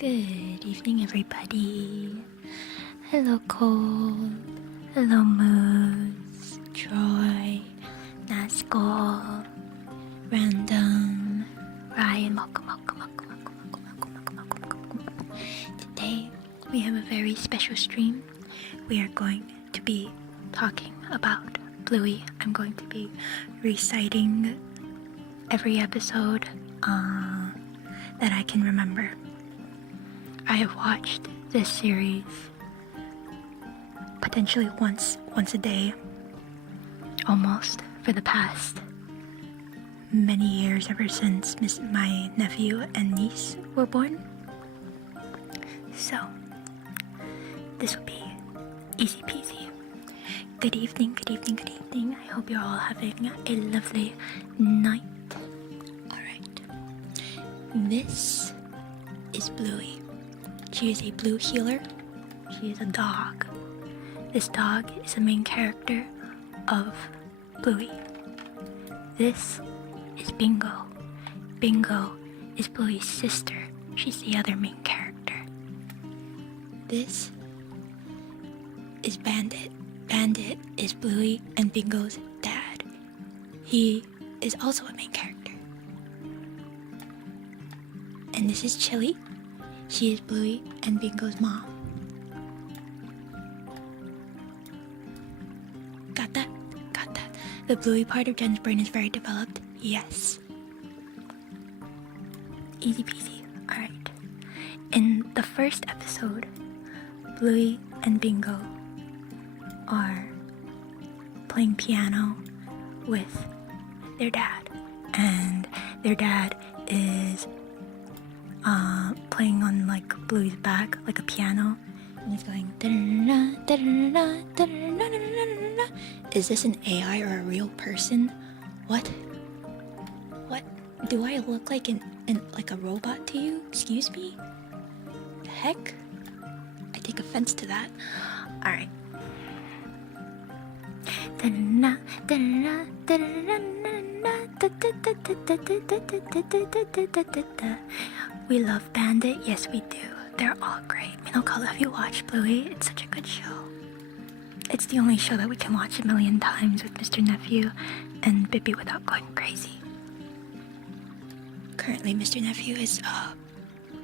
Good evening, everybody. Hello, Cole. Hello, Moose, Troy, Nazgul, Random, Ryan. Welcome. Today, we have a very special stream. We are going to be talking about Bluey. I'm going to be reciting every episode that I can remember. I have watched this series potentially once a day, almost, for the past many years, ever since my nephew and niece were born. So, this will be easy peasy. Good evening. I hope you're all having a lovely night. Alright. This is Bluey. She is a blue healer. She is a dog. This dog is the main character of Bluey. This is Bingo. Bingo is Bluey's sister. She's the other main character. This is Bandit. Bandit is Bluey and Bingo's dad. He is also a main character. And this is Chili. She is Bluey and Bingo's mom. Got that? The Bluey part of Jen's brain is very developed. Yes. Easy peasy. Alright. In the first episode, Bluey and Bingo are playing piano with their dad. And their dad is playing on like Bluey's back, like a piano, and he's going da-da-da-da-da-da-da-da-da-da-da-da-da. Is this an AI or a real person? What do I look like like a robot to you? Excuse me? The heck? I take offense to that. Alright. We love Bandit, yes we do. They're all great. Minokala, have you watched Bluey? It's such a good show. It's the only show that we can watch a million times with Mr. Nephew and Bippy without going crazy. Currently, Mr. Nephew is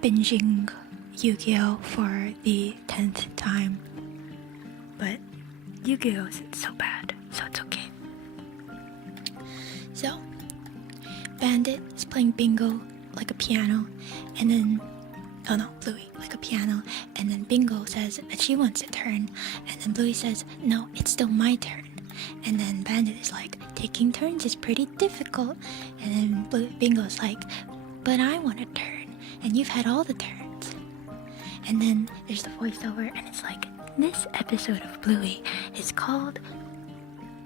binging Yu-Gi-Oh! For the 10th time. But Yu-Gi-Oh! Isn't so bad, so it's okay. So, Bandit is playing Bingo like a piano, and then Bluey like a piano, and then Bingo says that she wants a turn, and then Bluey says, no, it's still my turn, and then Bandit is like, taking turns is pretty difficult, and then Bingo's like, but I want a turn, and you've had all the turns. And then there's the voiceover, and it's like, this episode of Bluey is called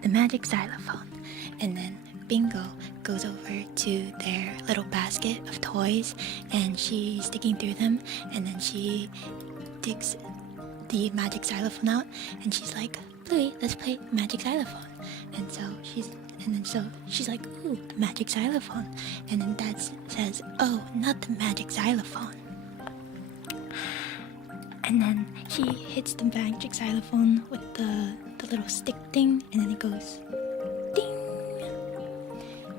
The Magic Xylophone, and then Bingo goes over to their little basket of toys, and she's digging through them, and then she digs the magic xylophone out, and she's like, Bluey, let's play magic xylophone. And so she's like, ooh, magic xylophone. And then Dad says, oh, not the magic xylophone. And then she hits the magic xylophone with the little stick thing, and then it goes ding.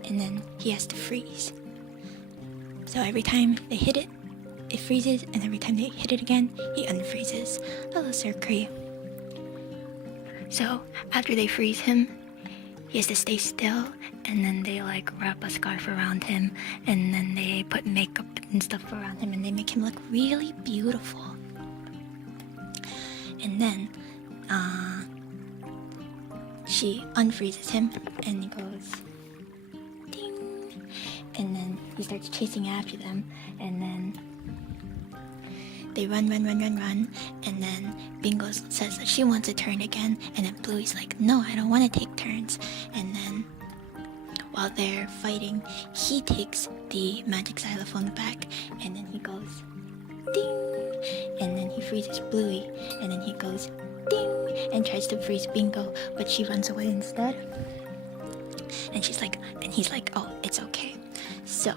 And then he has to freeze. So every time they hit it, it freezes, and every time they hit it again, he unfreezes. Hello, Sir Cree. So after they freeze him, he has to stay still, and then they like wrap a scarf around him, and then they put makeup and stuff around him, and they make him look really beautiful. And then she unfreezes him, and he goes ding, and then he starts chasing after them, and then they run, and then Bingo says that she wants a turn again, and then Bluey's like, no, I don't want to take turns. And then while they're fighting, he takes the magic xylophone back, and then he goes ding, and then he freezes Bluey, and then he goes ding, and tries to freeze Bingo, but she runs away instead. And he's like, oh, it's okay. So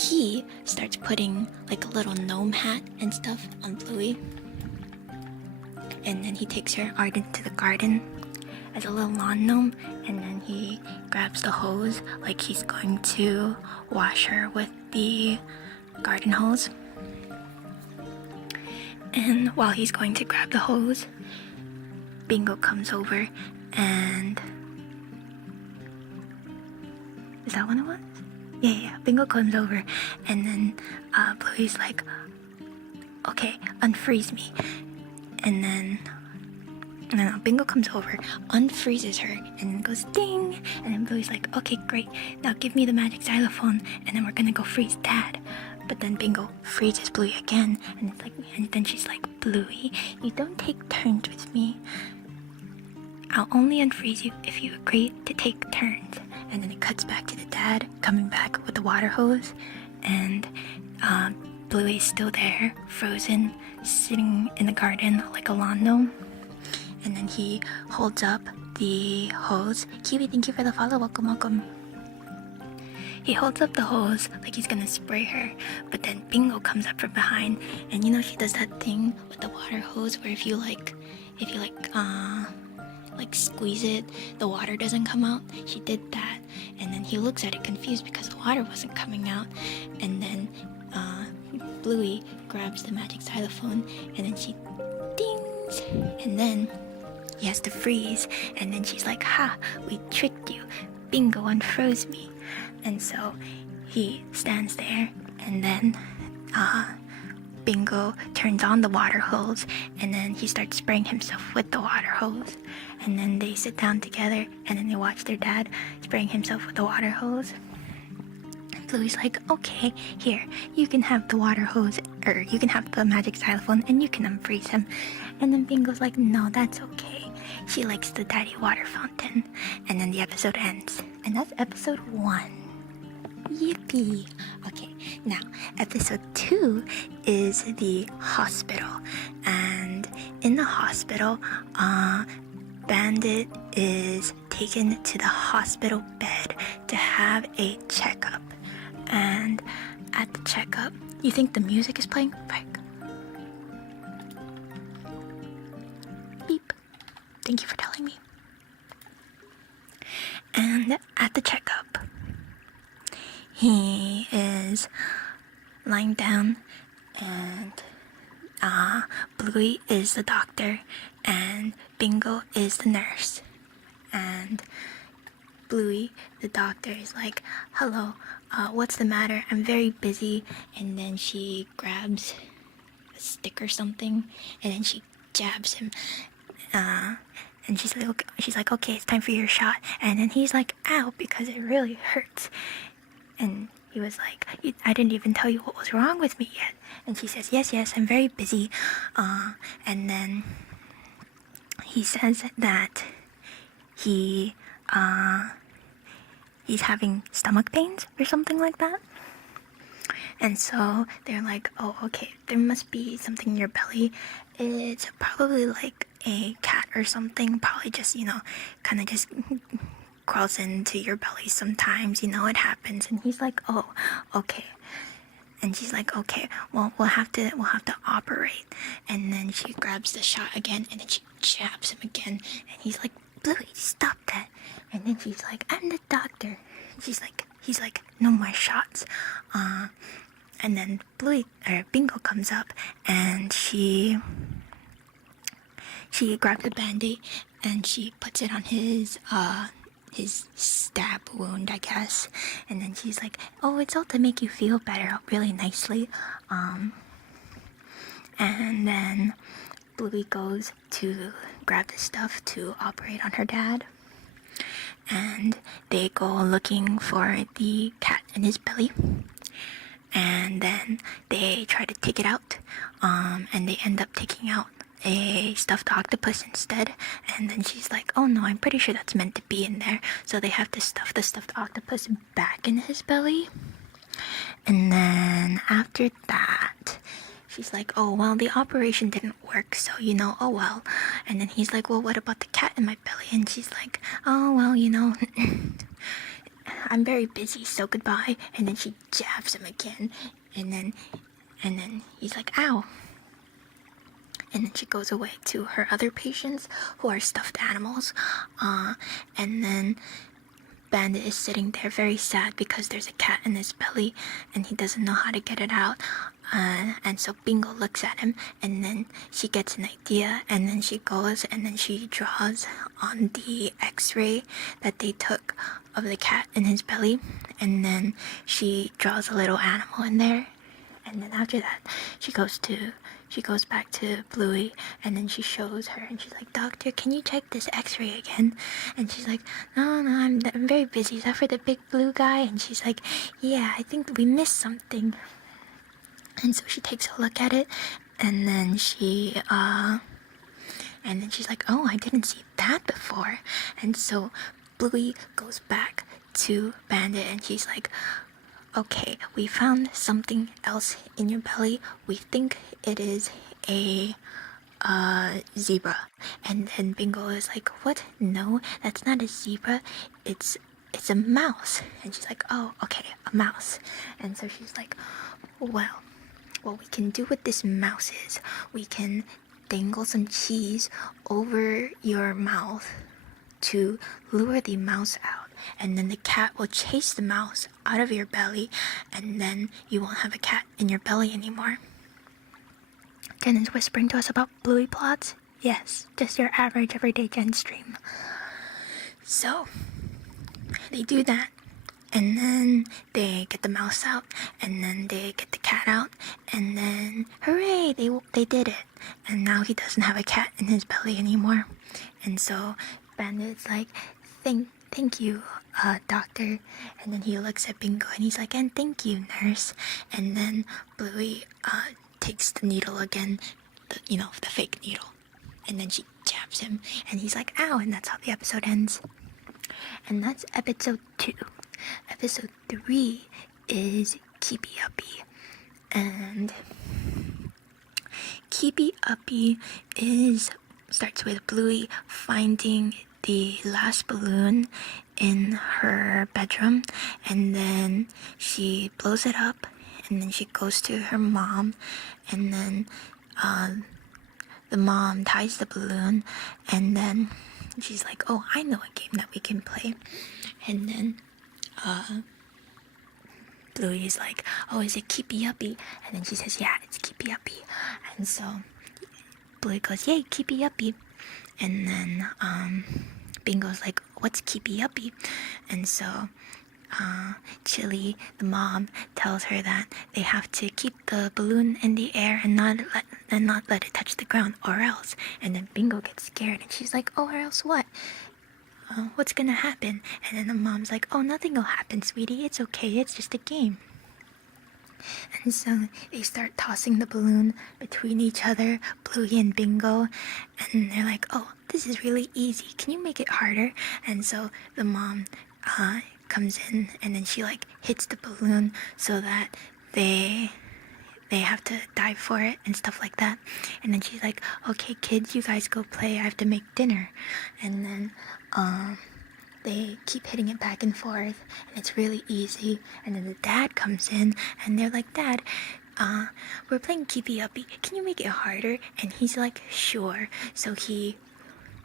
he starts putting like a little gnome hat and stuff on Bluey. And then he takes her out into the garden as a little lawn gnome, and then he grabs the hose like he's going to wash her with the garden hose. And while he's going to grab the hose, Bingo comes over and... Is that what it was? Yeah. Bingo comes over, and then Bluey's like, okay, unfreeze me. And then Bingo comes over, unfreezes her, and then goes ding. And then Bluey's like, okay, great. Now give me the magic xylophone, and then we're gonna go freeze Dad. But then Bingo freezes Bluey again, and then she's like, Bluey, you don't take turns with me. I'll only unfreeze you if you agree to take turns. And then it cuts back to the dad coming back with the water hose, and Bluey's still there, frozen, sitting in the garden like a lawn gnome. And then he holds up the hose. Kiwi, thank you for the follow. Welcome. He holds up the hose like he's gonna spray her, but then Bingo comes up from behind, and you know she does that thing with the water hose where if you squeeze it, the water doesn't come out. She did that, and then he looks at it confused because the water wasn't coming out. And then Bluey grabs the magic xylophone, and then she dings, and then he has to freeze, and then she's like, ha, we tricked you. Bingo unfroze me. And so he stands there, and then Bingo turns on the water hose, and then he starts spraying himself with the water hose. And then they sit down together, and then they watch their dad spraying himself with the water hose. Bluey's like, okay, here, you can have the water hose, or you can have the magic xylophone, and you can unfreeze him. And then Bingo's like, no, that's okay. She likes the daddy water fountain. And then the episode ends. And that's episode 1. Yippee! Okay, now episode 2 is the hospital. And in the hospital, Bandit is taken to the hospital bed to have a checkup. And at the checkup, you think the music is playing? Frank. Beep. Thank you for telling me. And at the checkup, he is lying down, and Bluey is the doctor, and Bingo is the nurse. And Bluey, the doctor, is like, hello, what's the matter? I'm very busy. And then she grabs a stick or something, and then she jabs him. And she's like, okay, it's time for your shot. And then he's like, ow, because it really hurts. And he was like, I didn't even tell you what was wrong with me yet. And she says, yes, I'm very busy. And then he says that he's having stomach pains or something like that. And so they're like, oh, okay, there must be something in your belly. It's probably like a cat or something, probably just, kind of just crawls into your belly sometimes, it happens. And he's like, oh, okay. And she's like, okay, well, we'll have to operate. And then she grabs the shot again, and then she jabs him again, and he's like, Bluey, stop that. And then she's like, I'm the doctor. He's like, no more shots. And then Bingo comes up, and she grabs a Band-Aid, and she puts it on his stab wound, I guess. And then she's like, oh, it's all to make you feel better, really nicely. And then Bluey goes to grab the stuff to operate on her dad. And they go looking for the cat in his belly. And then they try to take it out. And they end up taking out a stuffed octopus instead. And then she's like, oh no, I'm pretty sure that's meant to be in there. So they have to stuff the stuffed octopus back in his belly. And then after that, she's like, oh well, the operation didn't work, so oh well. And then he's like, well, what about the cat in my belly? And she's like, oh well, I'm very busy, so goodbye. And then she jabs him again, and then he's like, ow. And then she goes away to her other patients who are stuffed animals. And then Bandit is sitting there very sad because there's a cat in his belly and he doesn't know how to get it out. And so Bingo looks at him, and then she gets an idea, and then she goes and then she draws on the x-ray that they took of the cat in his belly, and then she draws a little animal in there. And then after that, she goes back to Bluey, and then she shows her, and she's like, Doctor, can you check this x-ray again? And she's like, no, I'm very busy. Is that for the big blue guy? And she's like, yeah, I think we missed something. And so she takes a look at it, and then she's like, oh, I didn't see that before. And so Bluey goes back to Bandit, and she's like, okay, we found something else in your belly. We think it is a zebra. And then Bingo is like, what? No, that's not a zebra. It's a mouse. And she's like, oh, okay, a mouse. And so she's like, well, what we can do with this mouse is we can dangle some cheese over your mouth to lure the mouse out, and then the cat will chase the mouse out of your belly, and then you won't have a cat in your belly anymore. Jen is whispering to us about Bluey plots. Yes, just your average everyday Jen stream. So they do that, and then they get the mouse out, and then they get the cat out, and then hooray, they did it. And now he doesn't have a cat in his belly anymore. And so Bandit's like, thank you, doctor. And then he looks at Bingo and he's like, and thank you, nurse. And then Bluey takes the needle again, the fake needle, and then she jabs him, and he's like, ow. And that's how the episode ends. And that's episode 2. Episode 3 is Keepy Uppy, and Keepy Uppy starts with Bluey finding the last balloon in her bedroom, and then she blows it up, and then she goes to her mom, and then the mom ties the balloon, and then she's like, oh, I know a game that we can play. And then Bluey is like, oh, is it Keepy Uppy? And then she says, yeah, it's Keepy Uppy. And so Bluey goes, yay, Keepy Uppy. And then Bingo's like, what's Keepy Uppy? And so Chili, the mom, tells her that they have to keep the balloon in the air and not let it touch the ground, or else. And then Bingo gets scared, and she's like, oh, or else what? What's gonna happen? And then the mom's like, oh, nothing will happen, sweetie. It's okay. It's just a game. And so they start tossing the balloon between each other, Bluey and Bingo, and they're like, oh, this is really easy. Can you make it harder? And so the mom comes in, and then she hits the balloon so that they have to dive for it and stuff like that. And then she's like, okay, kids, you guys go play. I have to make dinner. And then they keep hitting it back and forth, and it's really easy. And then the dad comes in, and they're like, Dad, we're playing Keepy Uppy. Can you make it harder? And he's like, sure. So he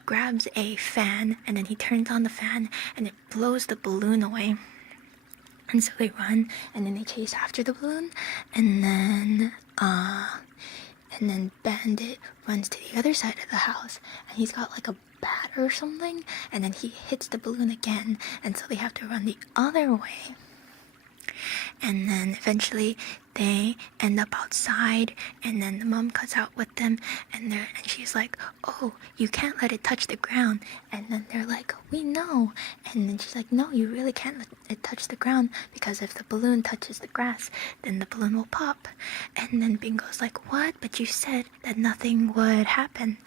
grabs a fan, and then he turns on the fan, and it blows the balloon away. And so they run, and then they chase after the balloon, and then Bandit runs to the other side of the house, and he's got a bat or something, and then he hits the balloon again, and so they have to run the other way. And then eventually they end up outside, and then the mom cuts out with them, and she's like, oh, you can't let it touch the ground. And then they're like, we know. And then she's like, no, you really can't let it touch the ground, because if the balloon touches the grass, then the balloon will pop. And then Bingo's like, what? But you said that nothing would happen.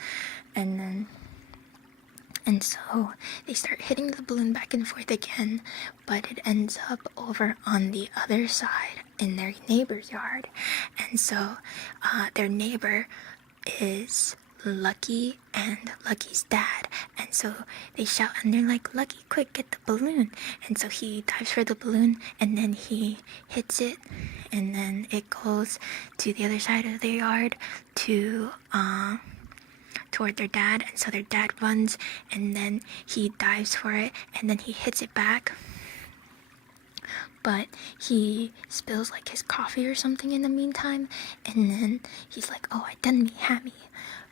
And so they start hitting the balloon back and forth again, but it ends up over on the other side in their neighbor's yard. And so their neighbor is Lucky and Lucky's dad. And so they shout and they're like, Lucky, quick, get the balloon. And so he dives for the balloon and then he hits it and then it goes to the other side of the yard to toward their dad. And so their dad runs and then he dives for it and then he hits it back. But he spills like his coffee or something in the meantime, and then he's like, oh, I done me hammy,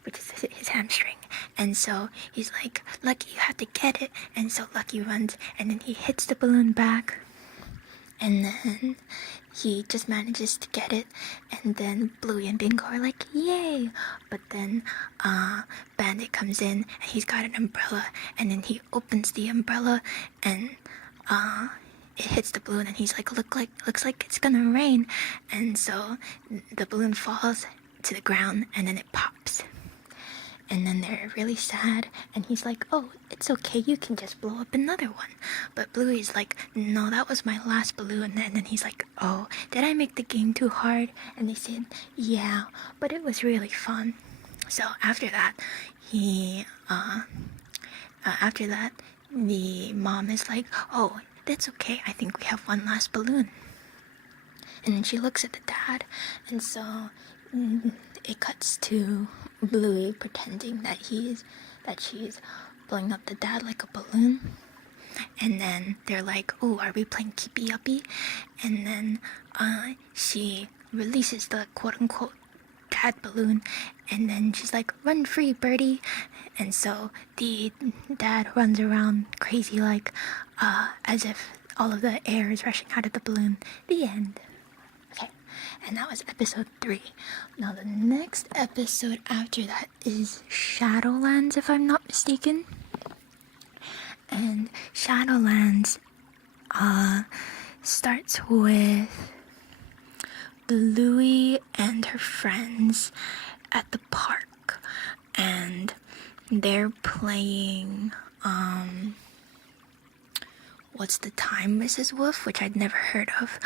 which is his hamstring. And so he's like, Lucky, you have to get it. And so Lucky runs and then he hits the balloon back, and then he just manages to get it, and then Bluey and Bingo are like, yay. But then Bandit comes in and he's got an umbrella, and then he opens the umbrella and it hits the balloon and he's like, looks like it's gonna rain. And so the balloon falls to the ground and then it pops. And then they're really sad and he's like, oh, it's okay, you can just blow up another one. But Bluey's like, no, that was my last balloon. And then he's like, oh, did I make the game too hard? And they said, yeah, but it was really fun. So after that, the mom is like, oh, that's okay, I think we have one last balloon. And then she looks at the dad, and so it cuts to Bluey pretending that she's blowing up the dad like a balloon. And then they're like, oh, are we playing keepy uppy? And then she releases the quote-unquote dad balloon, and then she's like, run free, birdie. And so the dad runs around crazy like as if all of the air is rushing out of the balloon. The end. Okay, and that was episode 3. Now the next episode after that is Shadowlands, if I'm not mistaken. And Shadowlands starts with Bluey and her friends at the park, and they're playing What's the Time, Mrs. Wolf, which I'd never heard of,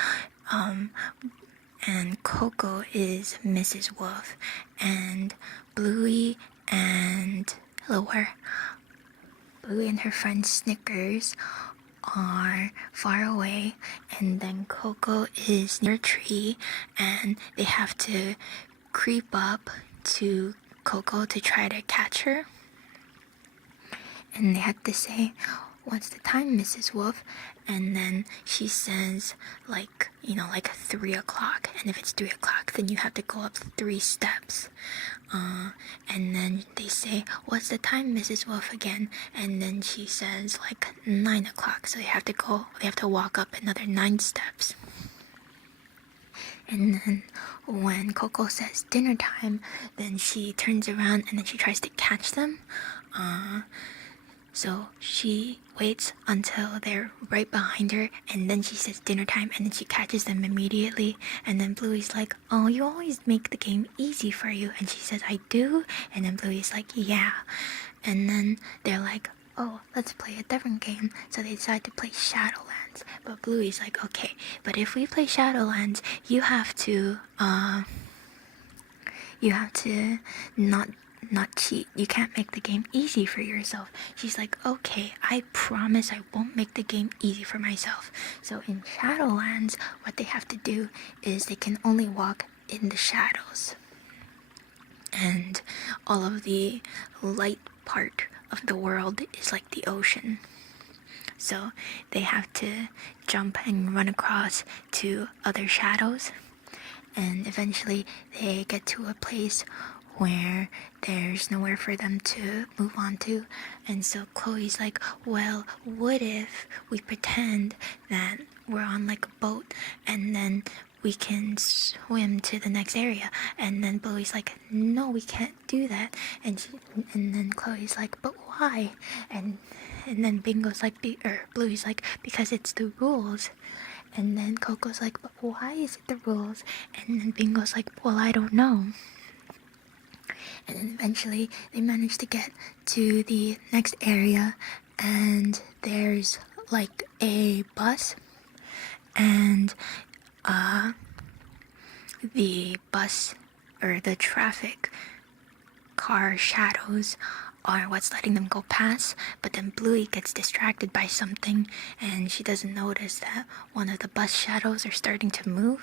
and Coco is Mrs. Wolf, and Bluey and Bluey and her friend Snickers are far away, and then Coco is near a tree, and they have to creep up to Coco to try to catch her. And they have to say, what's the time, Mrs. Wolf? And then she says, like 3 o'clock. And if it's 3 o'clock, then you have to go up 3 steps. And then they say, what's the time, Mrs. Wolf, again? And then she says, 9 o'clock. So they have to walk up another 9 steps. And then when Coco says dinner time, then she turns around and then she tries to catch them. So she waits until they're right behind her, and then she says dinner time, and then she catches them immediately. And then Bluey's like, oh, you always make the game easy for you. And she says, I do. And then Bluey's like, yeah. And then they're like, oh, let's play a different game. So they decide to play Shadowlands. But Bluey's like, okay, but if we play Shadowlands, you have to not cheat. You can't make the game easy for yourself. She's like, okay, I promise I won't make the game easy for myself. So in Shadowlands, what they have to do is they can only walk in the shadows. And all of the light part of the world is like the ocean. So they have to jump and run across to other shadows. And eventually they get to a place where there's nowhere for them to move on to. And so Chloe's like, well, what if we pretend that we're on like a boat and then we can swim to the next area? And then Bluey's like, no, we can't do that. And then Chloe's like, but why? And then Bluey's like, because it's the rules. And then Coco's like, but why is it the rules? And then Bingo's like, well, I don't know. And then eventually they manage to get to the next area, and there's like a bus, and the bus or the traffic car shadows are what's letting them go past, but then Bluey gets distracted by something and she doesn't notice that one of the bus shadows are starting to move,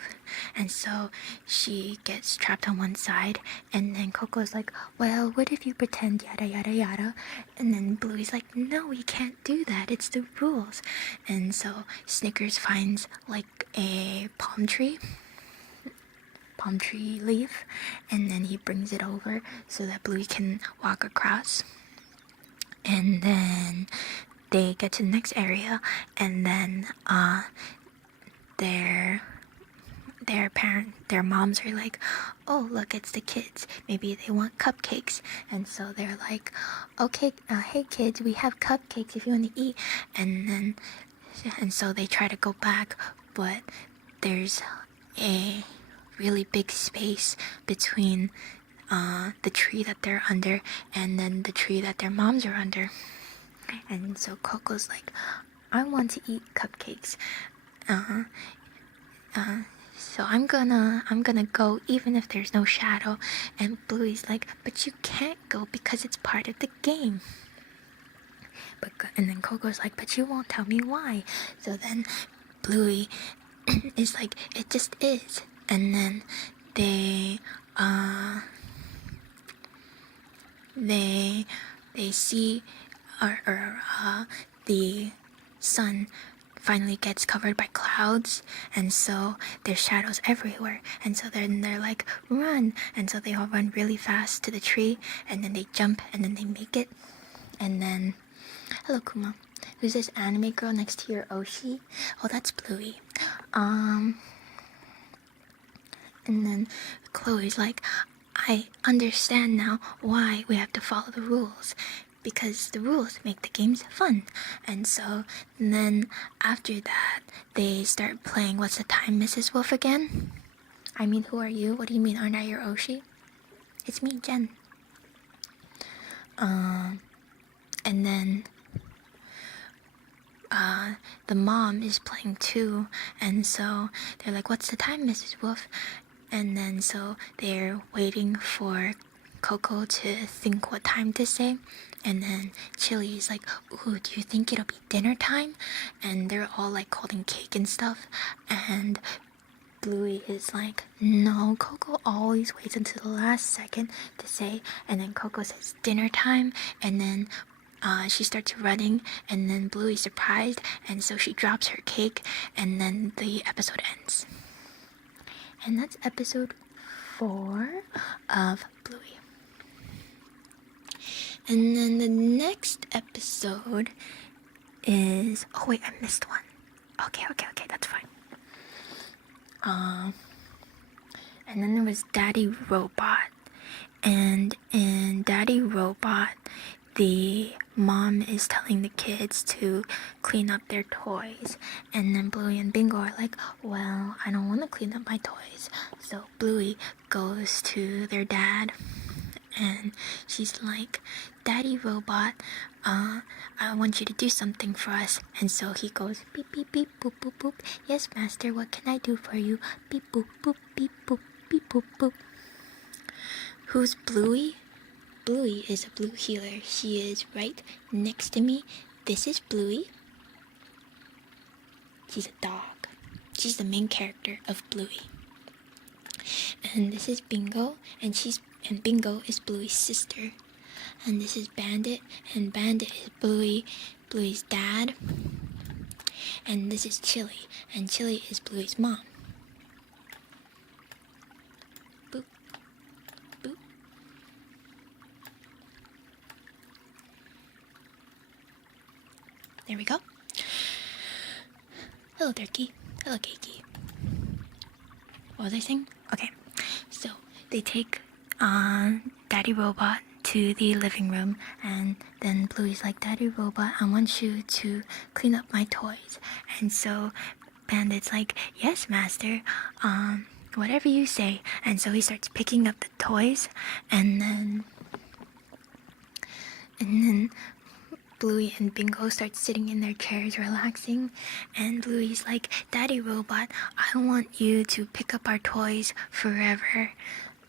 and so she gets trapped on one side, and then Coco's like, well, what if you pretend yada yada yada, and then Bluey's like, no, you can't do that, it's the rules. And so Snickers finds like a palm tree leaf, and then he brings it over so that Bluey can walk across. And then they get to the next area, and then their moms are like, oh look, it's the kids, maybe they want cupcakes. And so they're like, okay, hey kids, we have cupcakes if you want to eat. And so they try to go back, but there's a really big space between the tree that they're under and then the tree that their moms are under. And so Coco's like, I want to eat cupcakes, so I'm gonna go even if there's no shadow. And Bluey's like, but you can't go because it's part of the game. And then Coco's like, but you won't tell me why. So then Bluey is like, it just is. And then they see the sun finally gets covered by clouds, and so there's shadows everywhere. And so then they're like, run. And so they all run really fast to the tree, and then they jump, and then they make it. And then, hello Kuma, who's this anime girl next to your Oshi? Oh, that's Bluey. And then Chloe's like, I understand now why we have to follow the rules, because the rules make the games fun. And so then after that, they start playing What's the Time, Mrs. Wolf again? I mean, who are you? What do you mean, aren't I your Oshi? It's me, Jen. And then the mom is playing too, and so they're like, what's the time, Mrs. Wolf? And then so they're waiting for Coco to think what time to say. And then Chili's like, ooh, do you think it'll be dinner time? And they're all like holding cake and stuff. And Bluey is like, no, Coco always waits until the last second to say. And then Coco says dinner time. And then she starts running. And then Bluey's surprised. And so she drops her cake. And then the episode ends. And that's episode 4 of Bluey. And then the next episode is... Oh wait, I missed one. Okay, that's fine. And then there was Daddy Robot. And in Daddy Robot, the mom is telling the kids to clean up their toys. And then Bluey and Bingo are like, well, I don't want to clean up my toys. So Bluey goes to their dad. And she's like, Daddy Robot, I want you to do something for us. And so he goes, beep, beep, beep, boop, boop, boop. Yes, master, what can I do for you? Beep, boop, boop, beep, boop, beep, boop, boop. Who's Bluey? Bluey is a blue healer. She is right next to me. This is Bluey. She's a dog. She's the main character of Bluey. And this is Bingo, and Bingo is Bluey's sister. And this is Bandit, and Bandit is Bluey's dad. And this is Chili, and Chili is Bluey's mom. Boop, boop. There we go. Hello, Turkey. Hello, Keiki. What was I saying? Okay, so they take Daddy Robot to the living room, and then Bluey's like, Daddy Robot, I want you to clean up my toys. And so Bandit's like, yes, master, whatever you say. And so he starts picking up the toys, and then Bluey and Bingo start sitting in their chairs relaxing, and Bluey's like, Daddy Robot, I want you to pick up our toys forever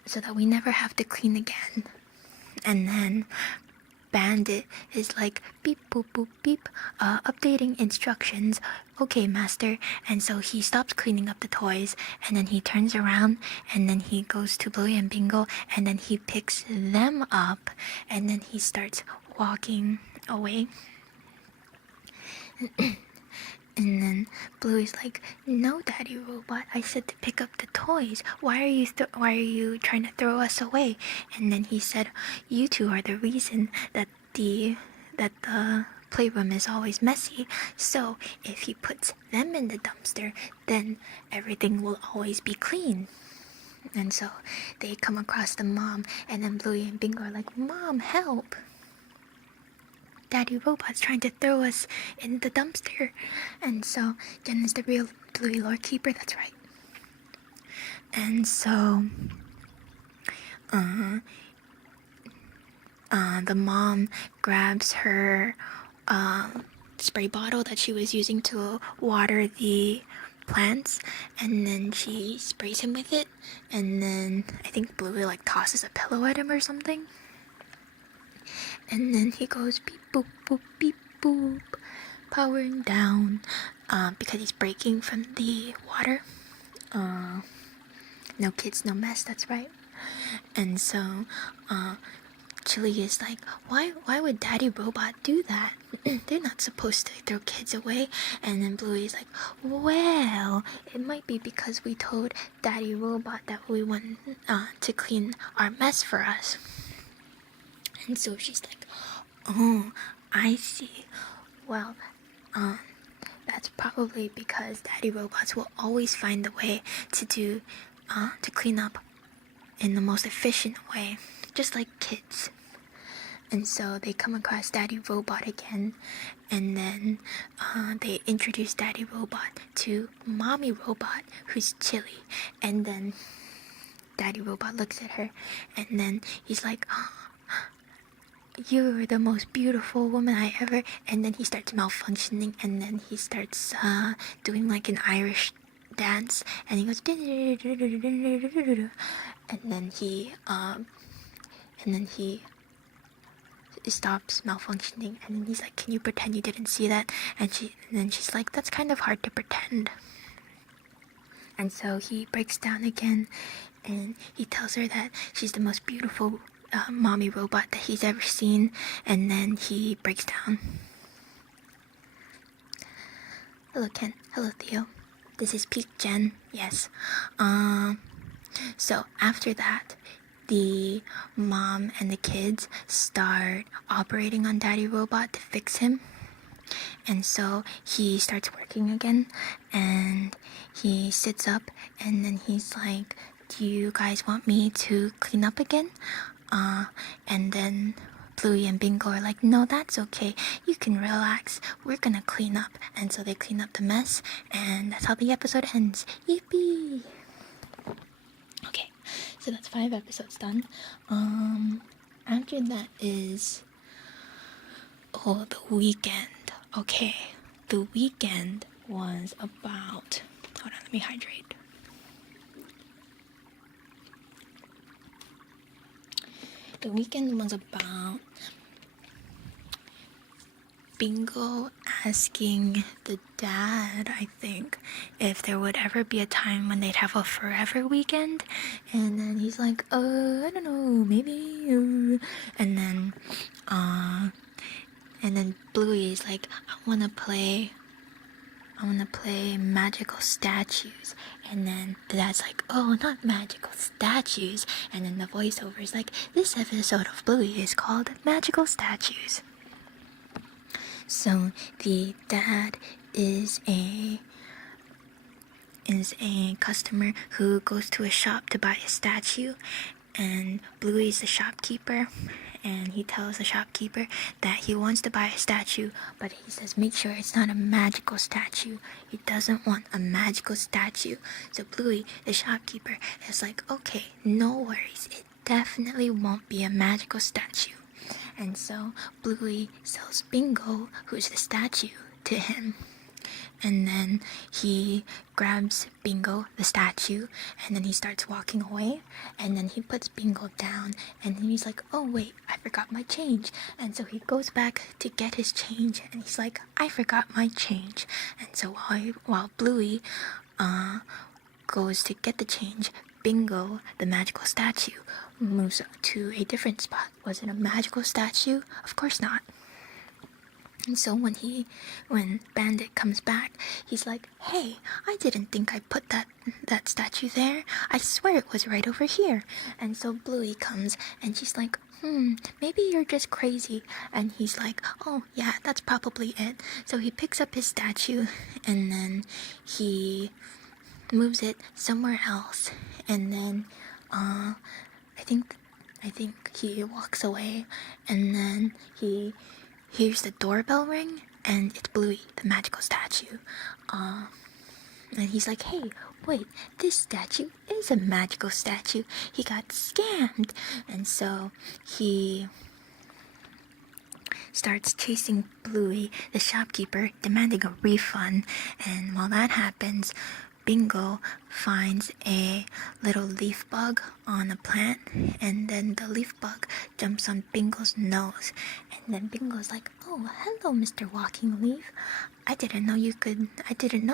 so that we never have to clean again. And then Bandit is like, beep, boop, boop, beep, updating instructions. Okay, master. And so he stops cleaning up the toys, and then he turns around, and then he goes to Bluey and Bingo, and then he picks them up, and then he starts walking away. And then Bluey's like, "No, Daddy Robot. I said to pick up the toys. Why are you trying to throw us away?" And then he said, "You two are the reason that the playroom is always messy. So if he puts them in the dumpster, then everything will always be clean." And so they come across the mom, and then Bluey and Bingo are like, "Mom, help! Daddy Robot's trying to throw us in the dumpster." And so Jen is the real Bluey Lord Keeper, that's right. And so the mom grabs her spray bottle that she was using to water the plants, and then she sprays him with it, and then I think Bluey like tosses a pillow at him or something. And then he goes beep boop boop beep boop, powering down because he's breaking from the water. No kids, no mess, that's right. And so Chili is like, why would Daddy Robot do that? They're not supposed to throw kids away. And then Bluey's like, well, it might be because we told Daddy Robot that we want to clean our mess for us. And so she's like, oh, I see. Well, that's probably because Daddy Robots will always find a way to clean up in the most efficient way, just like kids. And so they come across Daddy Robot again, and then they introduce Daddy Robot to Mommy Robot, who's Chili. And then Daddy Robot looks at her, and then he's like, "You're the most beautiful woman I ever..." And then he starts malfunctioning, and then he starts doing like an Irish dance, and he goes, and then he stops malfunctioning, and then he's like, "Can you pretend you didn't see that?" And then she's like, "That's kind of hard to pretend." And so he breaks down again, and he tells her that she's the most beautiful mommy robot that he's ever seen, and then he breaks down. Hello Ken, hello Theo, this is Peak Jen, yes. So after that, the mom and the kids start operating on Daddy Robot to fix him. And so he starts working again, and he sits up, and then he's like, "Do you guys want me to clean up again?" And then Bluey and Bingo are like, "No, that's okay. You can relax. We're gonna clean up." And so they clean up the mess, and that's how the episode ends. Yippee! Okay, so that's 5 episodes done. After that is the weekend. Okay, the weekend was about... Hold on, let me hydrate. The weekend was about Bingo asking the dad, I think, if there would ever be a time when they'd have a forever weekend. And then he's like, I don't know, maybe. And then Bluey is like, I wanna play magical statues. And then the dad's like, oh, not magical statues. And then the voiceover is like, this episode of Bluey is called Magical Statues. So the dad is a customer who goes to a shop to buy a statue, and Bluey is the shopkeeper, and he tells the shopkeeper that he wants to buy a statue, but he says make sure it's not a magical statue. He doesn't want a magical statue. So Bluey, the shopkeeper, is like, okay, no worries, it definitely won't be a magical statue. And so Bluey sells Bingo, who's the statue, to him. and then he grabs Bingo, the statue, and then he starts walking away, and then he puts Bingo down, and then he's like, oh wait, I forgot my change. And so he goes back to get his change, and he's like, I forgot my change. And so while Bluey goes to get the change, Bingo, the magical statue, moves to a different spot. Was it a magical statue? Of course not. And so when Bandit comes back, he's like, hey, I didn't think I put that statue there. I swear it was right over here. And so Bluey comes, and she's like, maybe you're just crazy. And he's like, oh yeah, that's probably it. So he picks up his statue, and then he moves it somewhere else, and then I think he walks away, and then he hears the doorbell ring, and it's Bluey, the magical statue. And he's like, hey, wait, this statue is a magical statue. He got scammed. And so he starts chasing Bluey, the shopkeeper, demanding a refund. And while that happens, Bingo finds a little leaf bug on a plant, and then the leaf bug jumps on Bingo's nose, and then Bingo's like, oh, hello, Mr. Walking Leaf. I didn't know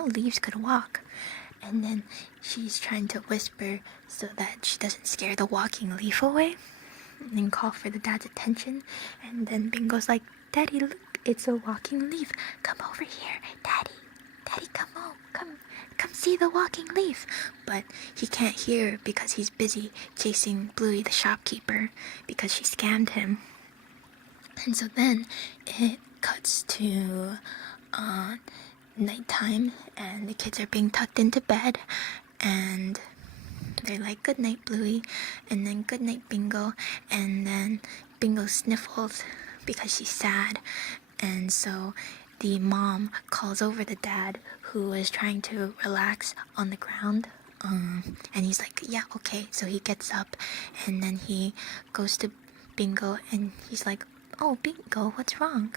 leaves could walk. And then she's trying to whisper so that she doesn't scare the walking leaf away, and then call for the dad's attention. And then Bingo's like, Daddy, look, it's a walking leaf. Come over here, Daddy, come on, come see the walking leaf. But he can't hear because he's busy chasing Bluey, the shopkeeper, because she scammed him. And so then it cuts to nighttime, and the kids are being tucked into bed, and they're like, good night, Bluey, and then good night, Bingo. And then Bingo sniffles because she's sad, and so the mom calls over the dad, who is trying to relax on the ground. And he's like, yeah, okay. So he gets up, and then he goes to Bingo, and he's like, oh, Bingo, what's wrong?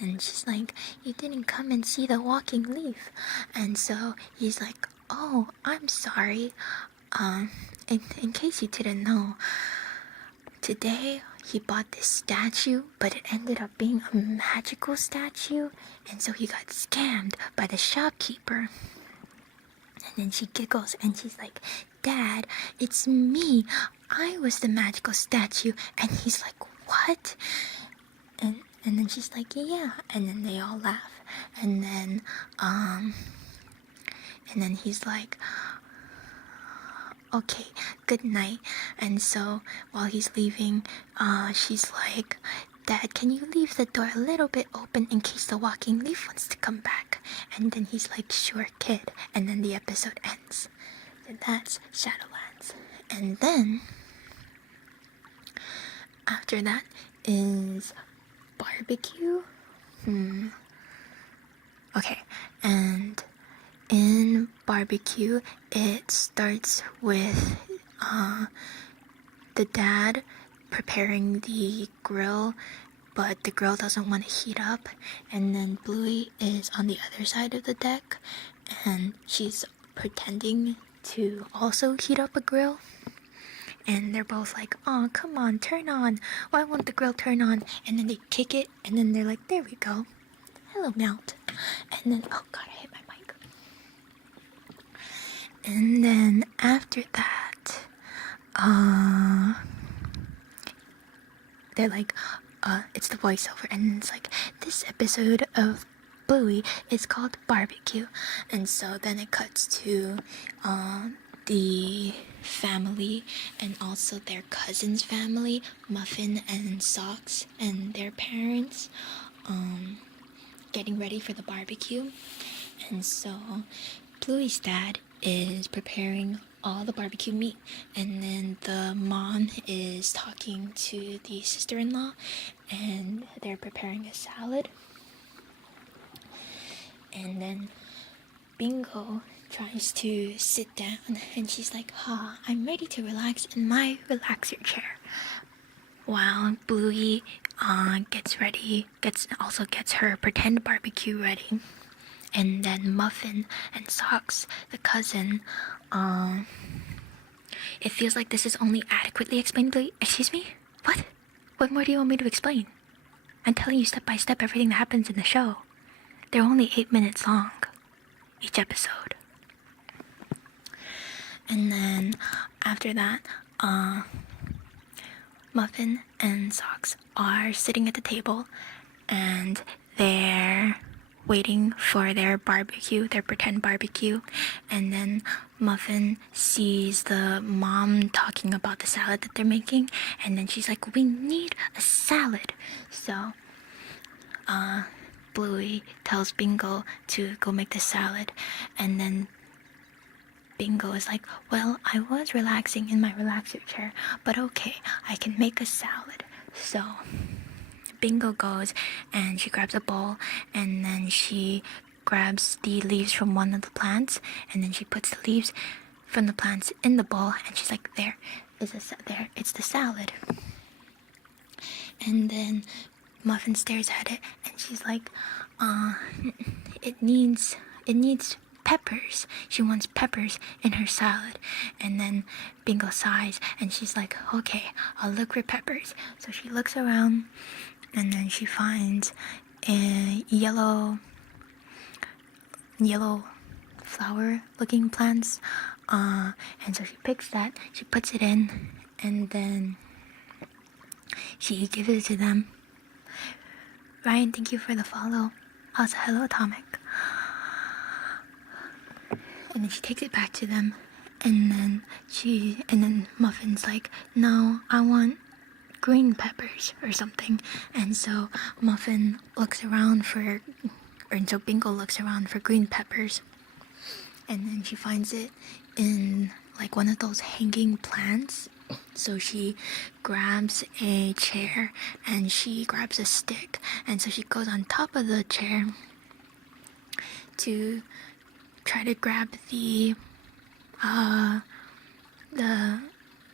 And she's like, you didn't come and see the walking leaf. And so he's like, oh, I'm sorry. In case you didn't know, today he bought this statue, but it ended up being a magical statue, and so he got scammed by the shopkeeper. And then she giggles, and she's like, Dad, it's me. I was the magical statue. And he's like, what? And then she's like, yeah. And then they all laugh. And then he's like, okay, good night. And so while he's leaving, she's like, Dad, can you leave the door a little bit open in case the walking leaf wants to come back? And then he's like, sure, kid. And then the episode ends. And that's Shadowlands. And then after that is barbecue. Okay, and in barbecue, it starts with the dad preparing the grill, but the grill doesn't want to heat up, and then Bluey is on the other side of the deck, and she's pretending to also heat up a grill, and they're both like, oh, come on, turn on, why won't the grill turn on? And then they kick it, and then they're like, there we go, hello, melt. And then, oh god, I hit my mic. And then after that, they're like, it's the voiceover, and it's like, this episode of Bluey is called Barbecue. And so then it cuts to the family, and also their cousin's family, Muffin and Socks, and their parents getting ready for the barbecue. And so Bluey's dad is preparing all the barbecue meat, and then the mom is talking to the sister-in-law, and they're preparing a salad. And then Bingo tries to sit down, and she's like, I'm ready to relax in my relaxer chair. While Bluey gets her pretend barbecue ready. And then Muffin and Socks, the cousin, it feels like this is only adequately explained. Excuse me? What? What more do you want me to explain? I'm telling you step by step everything that happens in the show. They're only 8 minutes long, each episode. And then after that, Muffin and Socks are sitting at the table and they're waiting for their barbecue, their pretend barbecue. And then Muffin sees the mom talking about the salad that they're making, and then she's like, we need a salad. So Bluey tells Bingo to go make the salad, and then Bingo is like, well, I was relaxing in my relaxer chair, but okay, I can make a salad. So Bingo goes and she grabs a bowl, and then she grabs the leaves from one of the plants, and then she puts the leaves from the plants in the bowl, and she's like, there, it's the salad. And then Muffin stares at it, and she's like, it needs peppers. She wants peppers in her salad. And then Bingo sighs, and she's like, okay, I'll look for peppers. So she looks around, and then she finds a yellow flower looking plants, and so she picks that, she puts it in, and then she gives it to them. Ryan, thank you for the follow. Also, hello, Atomic. And then she takes it back to them, and then Muffin's like, no, I want green peppers or something. And so Muffin looks around so Bingo looks around for green peppers, and then she finds it in like one of those hanging plants. So she grabs a chair and she grabs a stick, and so she goes on top of the chair to try to grab the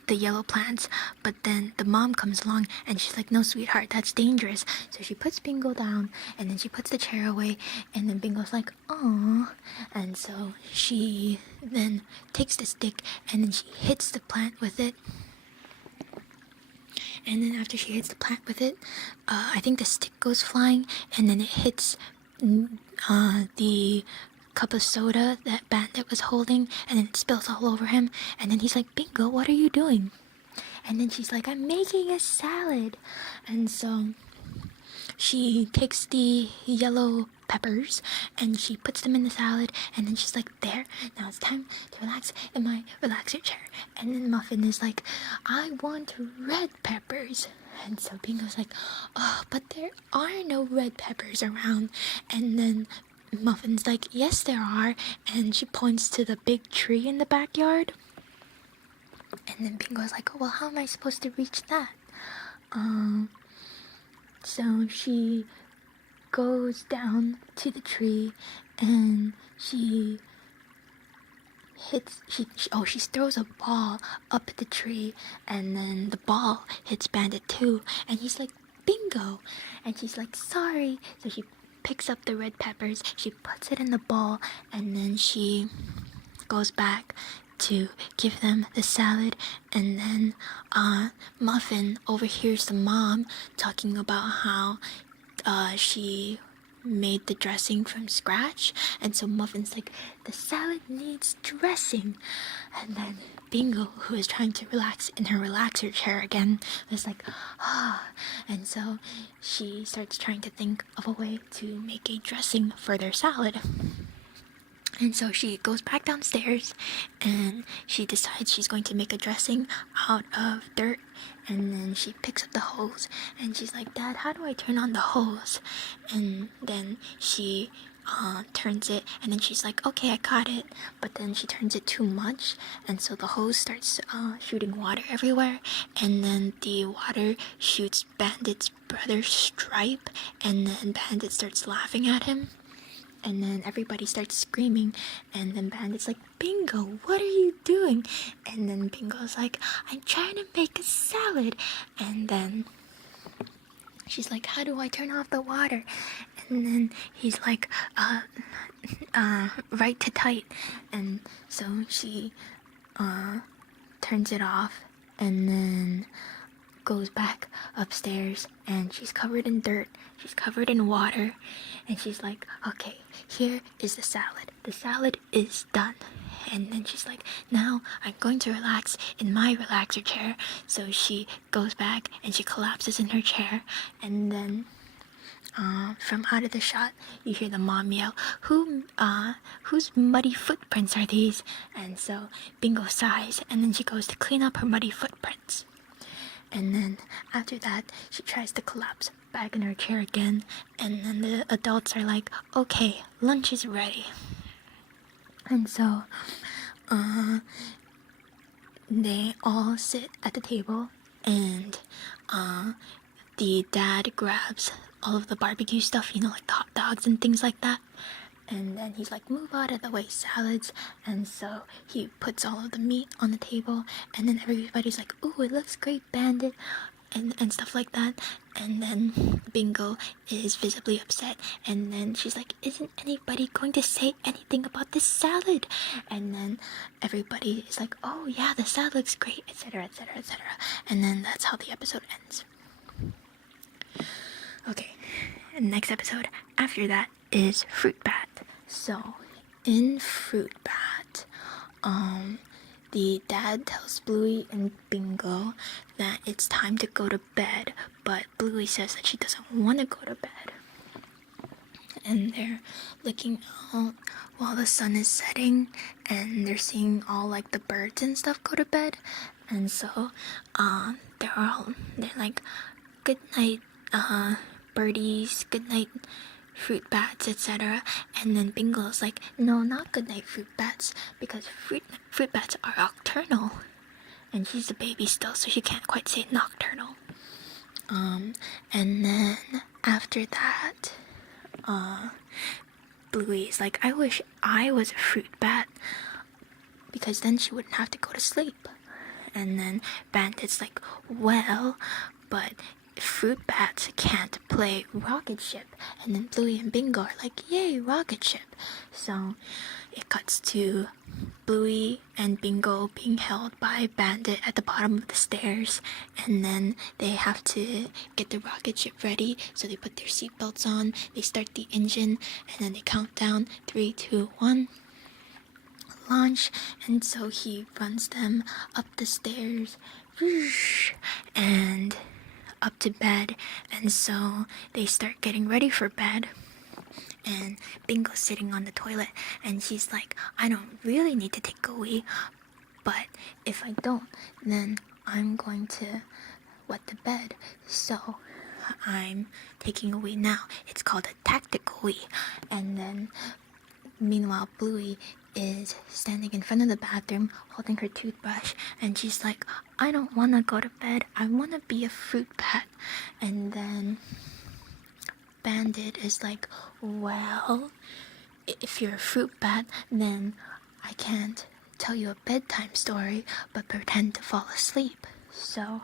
yellow plants. But then the mom comes along and she's like, no, sweetheart, that's dangerous. So she puts Bingo down, and then she puts the chair away, and then Bingo's like, aww. And so she then takes the stick and then she hits the plant with it. And then after she hits the plant with it, I think the stick goes flying, and then it hits the cup of soda that Bandit was holding, and then it spills all over him. And then he's like, Bingo, what are you doing? And then she's like, I'm making a salad. And so she takes the yellow peppers and she puts them in the salad, and then she's like, there, now it's time to relax in my relaxer chair. And then Muffin is like, I want red peppers. And so Bingo's like, oh, but there are no red peppers around. And then Muffin's like, yes there are, and she points to the big tree in the backyard. And then Bingo's like, oh, well, how am I supposed to reach that? So she goes down to the tree, and she throws a ball up at the tree, and then the ball hits Bandit too, and he's like, Bingo. And she's like, sorry. So she picks up the red peppers, she puts it in the ball, and then she goes back to give them the salad. And then Muffin overhears the mom talking about how she made the dressing from scratch, and so Muffin's like, the salad needs dressing. And then Bingo, who is trying to relax in her relaxer chair again, is like, and so she starts trying to think of a way to make a dressing for their salad. And so she goes back downstairs and she decides she's going to make a dressing out of dirt. And then she picks up the hose and she's like, Dad, how do I turn on the hose? And then she turns it, and then she's like, okay, I got it. But then she turns it too much, and so the hose starts shooting water everywhere. And then the water shoots Bandit's brother Stripe, and then Bandit starts laughing at him. And then everybody starts screaming, and then Bandit's like, Bingo, what are you doing? And then Bingo's like, I'm trying to make a salad. And then she's like, how do I turn off the water? And then he's like, right to tight. And so she turns it off and then goes back upstairs, and she's covered in dirt, she's covered in water, and she's like, okay, here is the salad is done. And then she's like, now I'm going to relax in my relaxer chair. So she goes back and she collapses in her chair, and then from out of the shot, you hear the mom yell, whose muddy footprints are these? And so Bingo sighs, and then she goes to clean up her muddy footprints. And then after that, she tries to collapse back in her chair again, and then the adults are like, okay, lunch is ready. And so they all sit at the table, and the dad grabs all of the barbecue stuff, like the hot dogs and things like that. And then he's like, move out of the way, salads. And so he puts all of the meat on the table, and then everybody's like, ooh, it looks great, Bandit, and stuff like that. And then Bingo is visibly upset, and then she's like, isn't anybody going to say anything about this salad? And then everybody is like, oh yeah, the salad looks great, etc, etc, etc. And then that's how the episode ends. Okay, next episode after that is Fruit Bat. So in Fruit Bat, the dad tells Bluey and Bingo that it's time to go to bed, but Bluey says that she doesn't want to go to bed. And they're looking out while the sun is setting, and they're seeing all like the birds and stuff go to bed. And so they're like, good night, birdies, good night, fruit bats, etc. And then Bingo's like, no, not good night, fruit bats, because fruit bats are nocturnal, and she's a baby still, so she can't quite say nocturnal. And then after that, Bluey's like, I wish I was a fruit bat, because then she wouldn't have to go to sleep. And then Bandit's like, well, but fruit bats can't play rocket ship. And then Bluey and Bingo are like, yay, rocket ship. So it cuts to Bluey and Bingo being held by Bandit at the bottom of the stairs, and then they have to get the rocket ship ready. So they put their seatbelts on, they start the engine, and then they count down 3, 2, 1, launch. And so he runs them up the stairs and up to bed. And so they start getting ready for bed, and Bingo's sitting on the toilet, and she's like, I don't really need to take a wee, but if I don't, then I'm going to wet the bed, so I'm taking a wee now. It's called a tactical wee. And then meanwhile, Bluey is standing in front of the bathroom holding her toothbrush, and she's like, I don't want to go to bed, I want to be a fruit bat. And then Bandit is like, well, if you're a fruit bat, then I can't tell you a bedtime story but pretend to fall asleep. So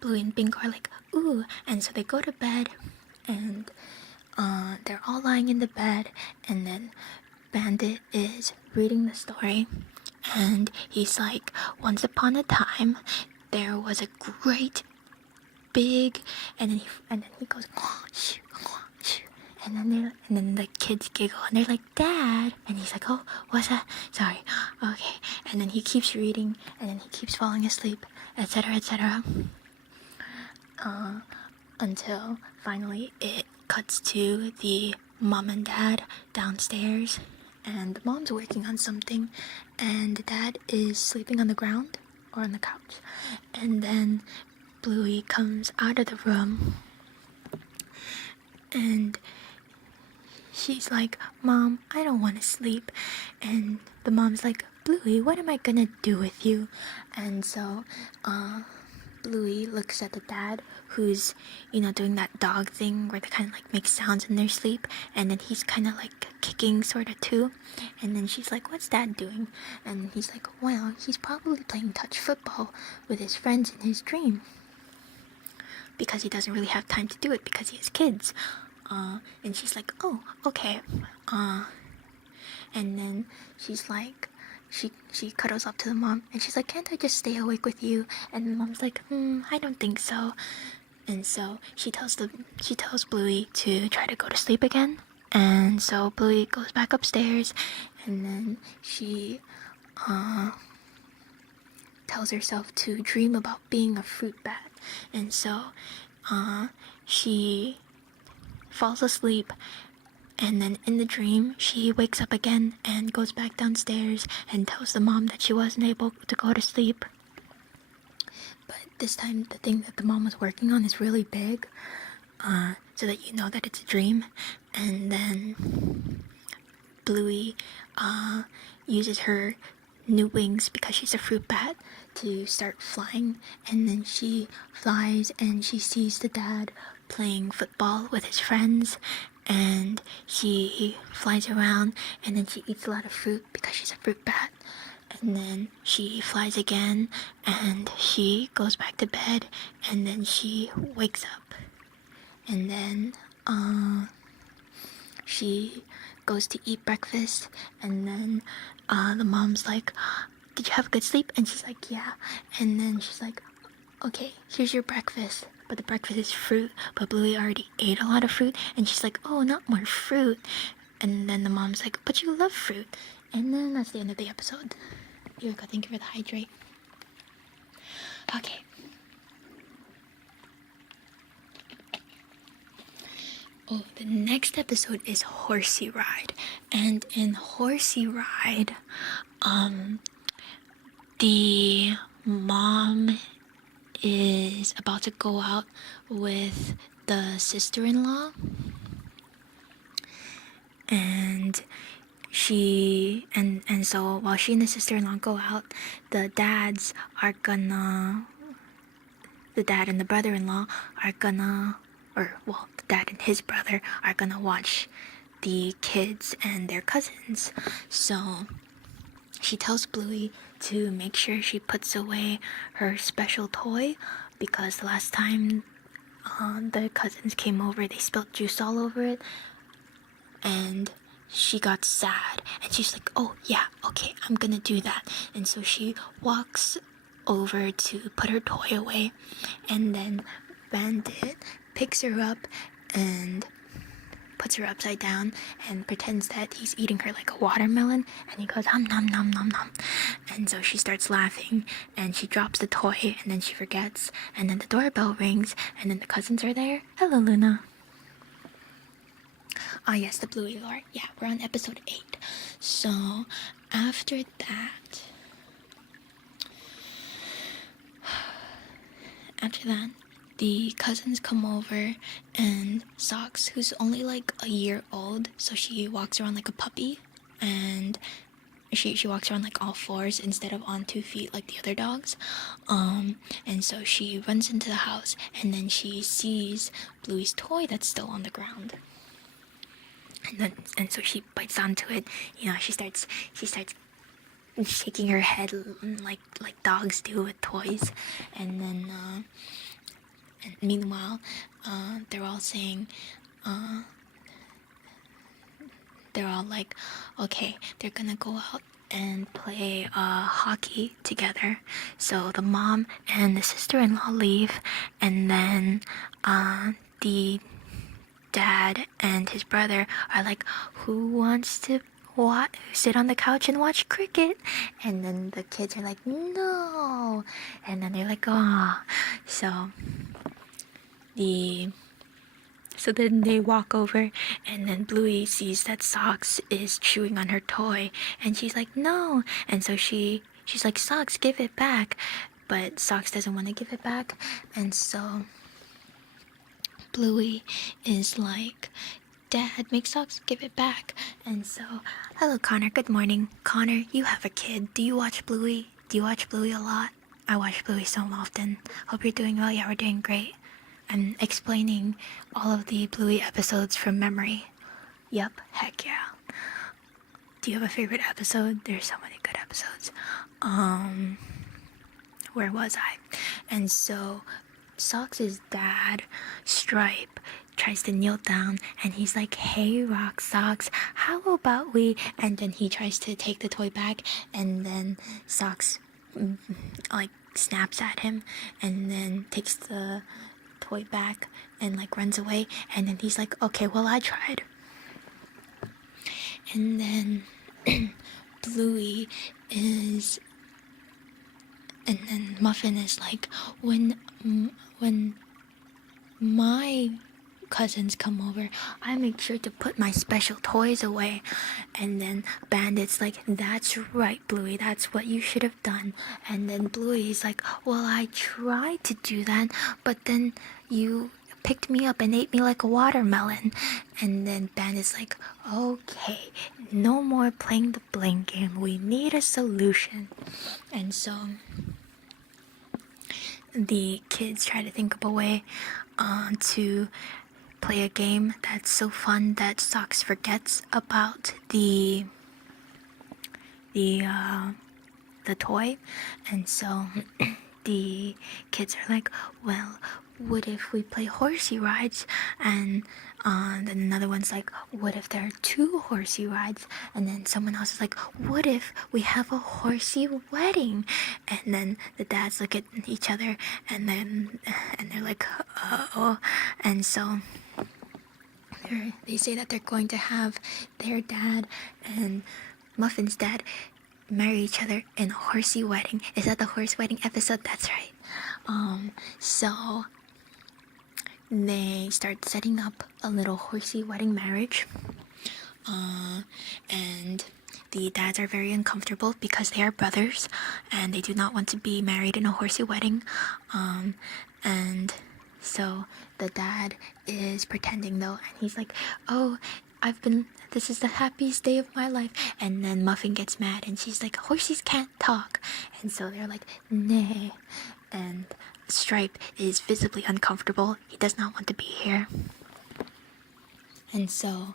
Bluey and Bingo are like, ooh. And so they go to bed, and they're all lying in the bed, and then Bandit is reading the story, and he's like, once upon a time there was a great big, and then he goes, and then the kids giggle, and they're like, Dad, and he's like, oh, what's that? Sorry, okay. And then he keeps reading, and then he keeps falling asleep, etc, etc, until finally it cuts to the mom and dad downstairs, and the mom's working on something, and the dad is sleeping on the ground or on the couch. And then Bluey comes out of the room, and she's like, Mom, I don't want to sleep. And the mom's like, Bluey, what am I gonna do with you? And so Bluey looks at the dad, who's, doing that dog thing where they kind of like make sounds in their sleep, and then he's kind of like kicking sort of too. And then she's like, what's Dad doing? And he's like, well, he's probably playing touch football with his friends in his dream. because he doesn't really have time to do it because he has kids. And she's like, oh, okay. And then she's like, she cuddles up to the mom and she's like, can't I just stay awake with you? And the mom's like, I don't think so. And so she tells Bluey to try to go to sleep again. And so Bluey goes back upstairs, and then she tells herself to dream about being a fruit bat. And so she falls asleep, and then in the dream she wakes up again and goes back downstairs and tells the mom that she wasn't able to go to sleep. But this time the thing that the mom was working on is really big, so that you know that it's a dream. And then Bluey uses her new wings because she's a fruit bat to start flying, and then she flies and she sees the dad playing football with his friends, and she flies around, and then she eats a lot of fruit because she's a fruit bat. And then she flies again and she goes back to bed, and then she wakes up, and then she goes to eat breakfast, and then the mom's like, did you have a good sleep? And she's like, yeah. And then she's like, okay, here's your breakfast, but the breakfast is fruit, but Bluey already ate a lot of fruit. And she's like, oh, not more fruit. And then the mom's like, but you love fruit. And then that's the end of the episode. Yuriko, thank you for the hydrate. Okay. Oh, the next episode is Horsey Ride. And in Horsey Ride, the mom is about to go out with the sister-in-law, and so while she and the sister-in-law go out, the dad and the brother-in-law are gonna, the dad and his brother are gonna watch the kids and their cousins. So she tells Bluey to make sure she puts away her special toy, because the last time the cousins came over, they spilled juice all over it, and she got sad, and she's like, oh yeah, okay, I'm gonna do that. And so she walks over to put her toy away, and then Bandit picks her up and puts her upside down and pretends that he's eating her like a watermelon, and he goes, nom nom nom nom. And so she starts laughing, and she drops the toy, and then she forgets, and then the doorbell rings, and then the cousins are there. Hello, Luna. Ah, yes, the Bluey lore. Yeah, we're on episode 8. So after that, the cousins come over, and Socks, who's only like a year old, so she walks around like a puppy, and she walks around like all fours instead of on 2 feet like the other dogs. And so she runs into the house, and then she sees Bluey's toy that's still on the ground. And so she bites onto it. You know, she starts shaking her head like dogs do with toys. And then and meanwhile, they're all saying, they're all like, okay, they're gonna go out and play hockey together. So the mom and the sister-in-law leave, and then the dad and his brother are like, who wants to sit on the couch and watch cricket? And then the kids are like, no. And then they're like, ah. So then they walk over, and then Bluey sees that Socks is chewing on her toy, and she's like, no. And so she's like, Socks, give it back. But Socks doesn't want to give it back, and so Bluey is like, Dad, make Socks give it back. And so, hello Connor, good morning. Connor, you have a kid. Do you watch Bluey? Do you watch Bluey a lot? I watch Bluey so often. Hope you're doing well. Yeah, we're doing great. I'm explaining all of the Bluey episodes from memory. Yep, heck yeah. Do you have a favorite episode? There's so many good episodes. Where was I? And so Socks' dad, Stripe, tries to kneel down and he's like, "Hey, Rock Socks, how about we?" And then he tries to take the toy back, and then Socks like snaps at him and then takes the toy back and like runs away. And then he's like, "Okay, well, I tried." And then Bluey is, and then Muffin is like, when my cousins come over, I make sure to put my special toys away. And then Bandit's like, "That's right, Bluey, that's what you should have done." And then Bluey's like, "Well, I tried to do that, but then you picked me up and ate me like a watermelon." And then Bandit's like, "Okay, no more playing the blame game, we need a solution." And so the kids try to think of a way to play a game that's so fun that Socks forgets about the toy. And so the kids are like, "Well, what if we play horsey rides?" And then another one's like, "What if there are 2 horsey rides?" And then someone else is like, "What if we have a horsey wedding?" And then the dads look at each other and they're like, "Oh." And so they say that they're going to have their dad and Muffin's dad marry each other in a horsey wedding. Is that the horse wedding episode? That's right. So they start setting up a little horsey wedding marriage. And the dads are very uncomfortable because they are brothers and they do not want to be married in a horsey wedding. And so the dad is pretending though, and he's like, "Oh, this is the happiest day of my life." And then Muffin gets mad and she's like, "Horses can't talk." And so they're like, "Nah." And Stripe is visibly uncomfortable. He does not want to be here. And so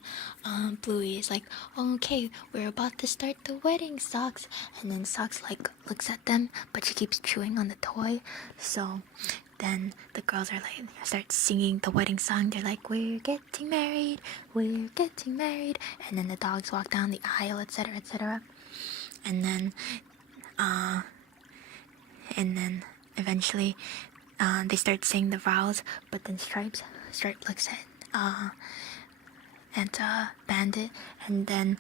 Bluey is like, "Okay, we're about to start the wedding, Socks." And then Socks like looks at them, but she keeps chewing on the toy. So then the girls are like, start singing the wedding song. They're like, "We're getting married, we're getting married." And then the dogs walk down the aisle, etc., etc. And then eventually they start saying the vows. But then Stripe looks at Bandit, and then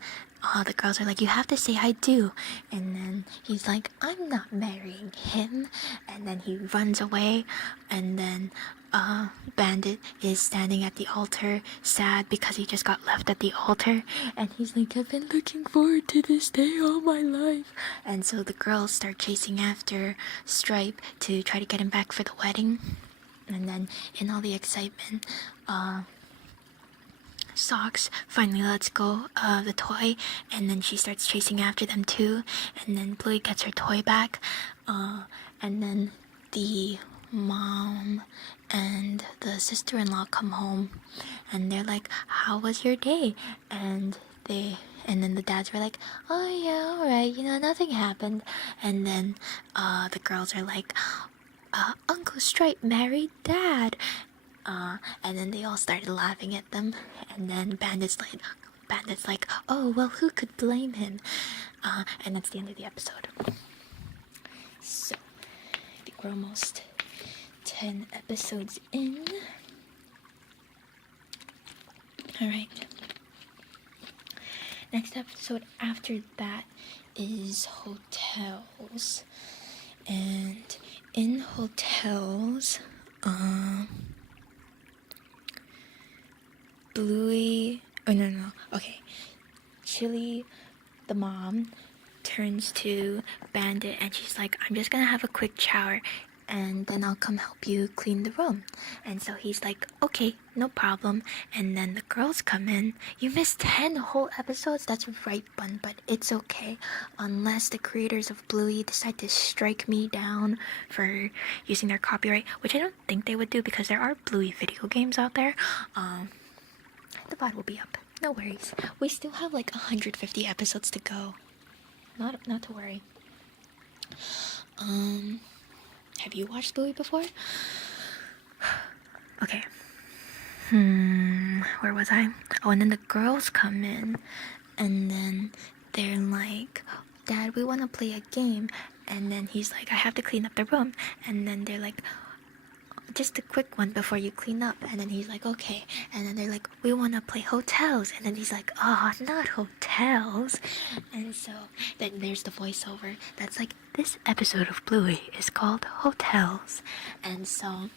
the girls are like, "You have to say I do." And then he's like, "I'm not marrying him." And then he runs away, and then Bandit is standing at the altar, sad because he just got left at the altar, and he's like, "I've been looking forward to this day all my life." And so the girls start chasing after Stripe to try to get him back for the wedding. And then in all the excitement, Socks finally lets go of the toy, and then she starts chasing after them too. And then Bluey gets her toy back, and then the mom and the sister-in-law come home, and they're like, "How was your day?" And then the dads were like, "Oh yeah, alright, nothing happened." And then the girls are like, "Uncle Stripe married Dad." And then they all started laughing at them. And then Bandit's like, "Oh, well, who could blame him?" And that's the end of the episode. So, I think we're almost 10 episodes in. Alright. Next episode after that is hotels. And in hotels, Bluey, okay, Chili, the mom, turns to Bandit and she's like, "I'm just gonna have a quick shower and then I'll come help you clean the room." And so he's like, "Okay, no problem." And then the girls come in. You missed 10 whole episodes? That's right, Bun, but it's okay. Unless the creators of Bluey decide to strike me down for using their copyright, which I don't think they would do because there are Bluey video games out there. The VOD will be up. No worries. We still have like 150 episodes to go. Not to worry. Have you watched Bluey before? Okay. Where was I? Oh, and then the girls come in, and then they're like, Dad, we want to play a game. And then he's like, I have to clean up the room. And then they're like, just a quick one before you clean up. And then he's like, okay. And then they're like, we want to play hotels. And then he's like, oh, not hotels. And so then there's the voiceover that's like, this episode of Bluey is called Hotels. And so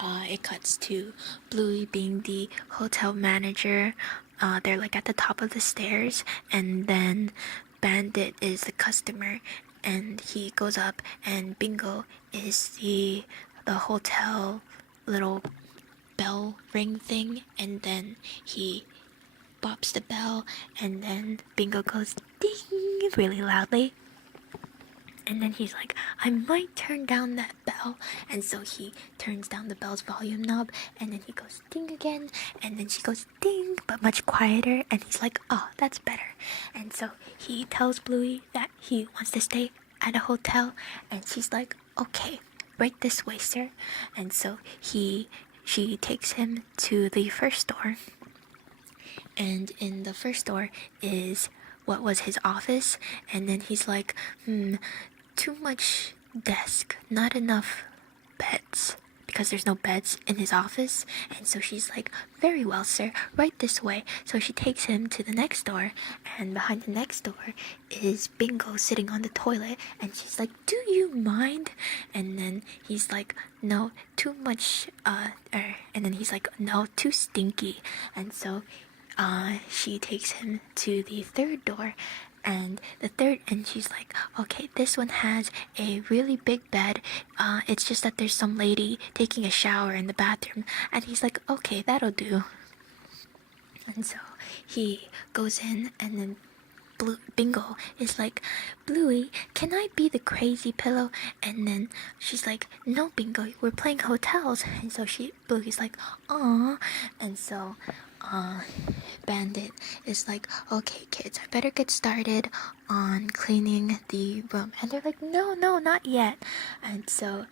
it cuts to Bluey being the hotel manager. They're like at the top of the stairs, and then Bandit is the customer, and he goes up, and Bingo is the hotel little bell ring thing, and then he bops the bell, and then Bingo goes ding really loudly. And then he's like, I might turn down that bell. And so he turns down the bell's volume knob, and then he goes ding again, and then she goes ding, but much quieter. And he's like, oh, that's better. And so he tells Bluey that he wants to stay at a hotel, and she's like, okay, right this way, sir. And so she takes him to the first door, and in the first door is what was his office. And then he's like, too much desk, not enough beds, because there's no beds in his office. And so she's like, very well, sir, right this way. So she takes him to the next door, and behind the next door is Bingo sitting on the toilet, and she's like, do you mind? And then he's like, no, too much, and then he's like, no, too stinky. And so she takes him to the third door, and she's like, okay, this one has a really big bed. It's just that there's some lady taking a shower in the bathroom. And he's like, okay, that'll do. And so he goes in, and then Bingo is like, Bluey, can I be the crazy pillow? And then she's like, no, Bingo, we're playing hotels. And so Bluey's like, aw. And so Bandit is like, okay, kids, I better get started on cleaning the room. And they're like, no, not yet. And so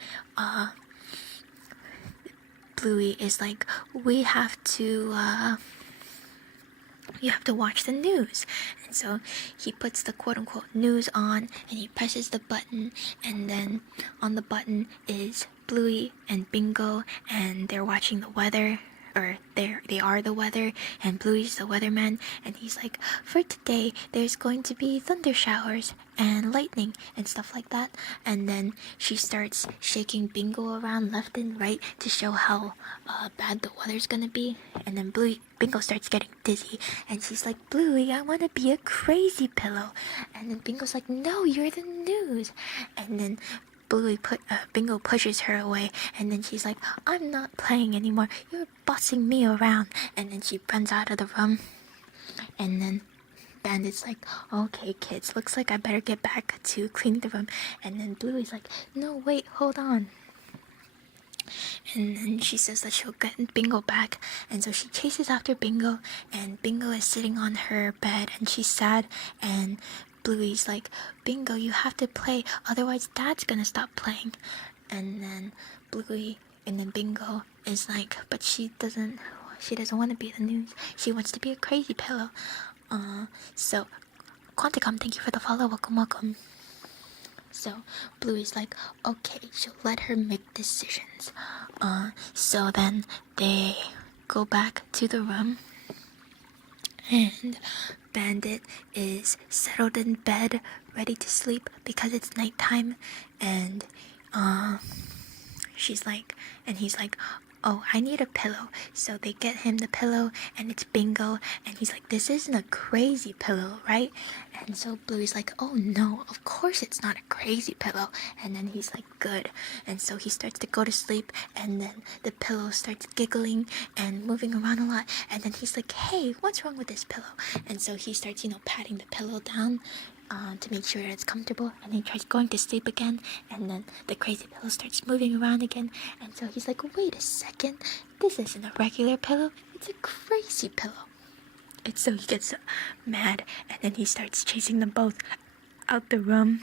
Bluey is like, we have to you have to watch the news. And so he puts the quote-unquote news on, and he presses the button, and then on the button is Bluey and Bingo, and they're watching the weather, or they are the weather, and Bluey's the weatherman. And he's like, for today there's going to be thunder showers and lightning and stuff like that. And then she starts shaking Bingo around left and right to show how bad the weather's gonna be. And then Bingo starts getting dizzy, and she's like, Bluey, I want to be a crazy pillow. And then Bingo's like, no, you're the news. And then Bingo pushes her away, and then she's like, I'm not playing anymore, you're bossing me around. And then she runs out of the room. And then Bandit's like, okay, kids, looks like I better get back to cleaning the room. And then Bluey's like, no, wait, hold on. And then she says that she'll get Bingo back. And so she chases after Bingo, and Bingo is sitting on her bed, and she's sad. And Bluey's like, Bingo, you have to play, otherwise Dad's gonna stop playing. And then Bingo is like, but she doesn't want to be the news. She wants to be a crazy pillow. So Quanticom, thank you for the follow. Welcome. So Bluey's like, okay, she'll let her make decisions. So then they go back to the room, and Bandit is settled in bed, ready to sleep because it's nighttime. And he's like, oh, I need a pillow. So they get him the pillow, and it's Bingo, and he's like, this isn't a crazy pillow, right? And so Bluey's like, oh no, of course it's not a crazy pillow. And then he's like, good. And so he starts to go to sleep, and then the pillow starts giggling and moving around a lot. And then he's like, hey, what's wrong with this pillow? And so he starts, patting the pillow down to make sure it's comfortable, and he tries going to sleep again, and then the crazy pillow starts moving around again. And so he's like, wait a second, this isn't a regular pillow, it's a crazy pillow. So he gets mad, and then he starts chasing them both out the room.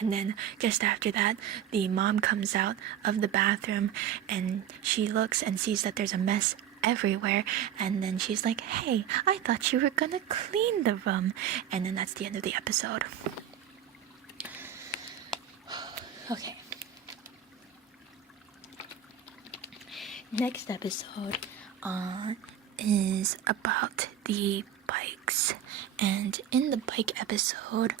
And then just after that, the mom comes out of the bathroom and she looks and sees that there's a mess everywhere, and then she's like, hey, I thought you were gonna clean the room. And then that's the end of the episode. Okay. Next episode is about the bikes, and in the bike episode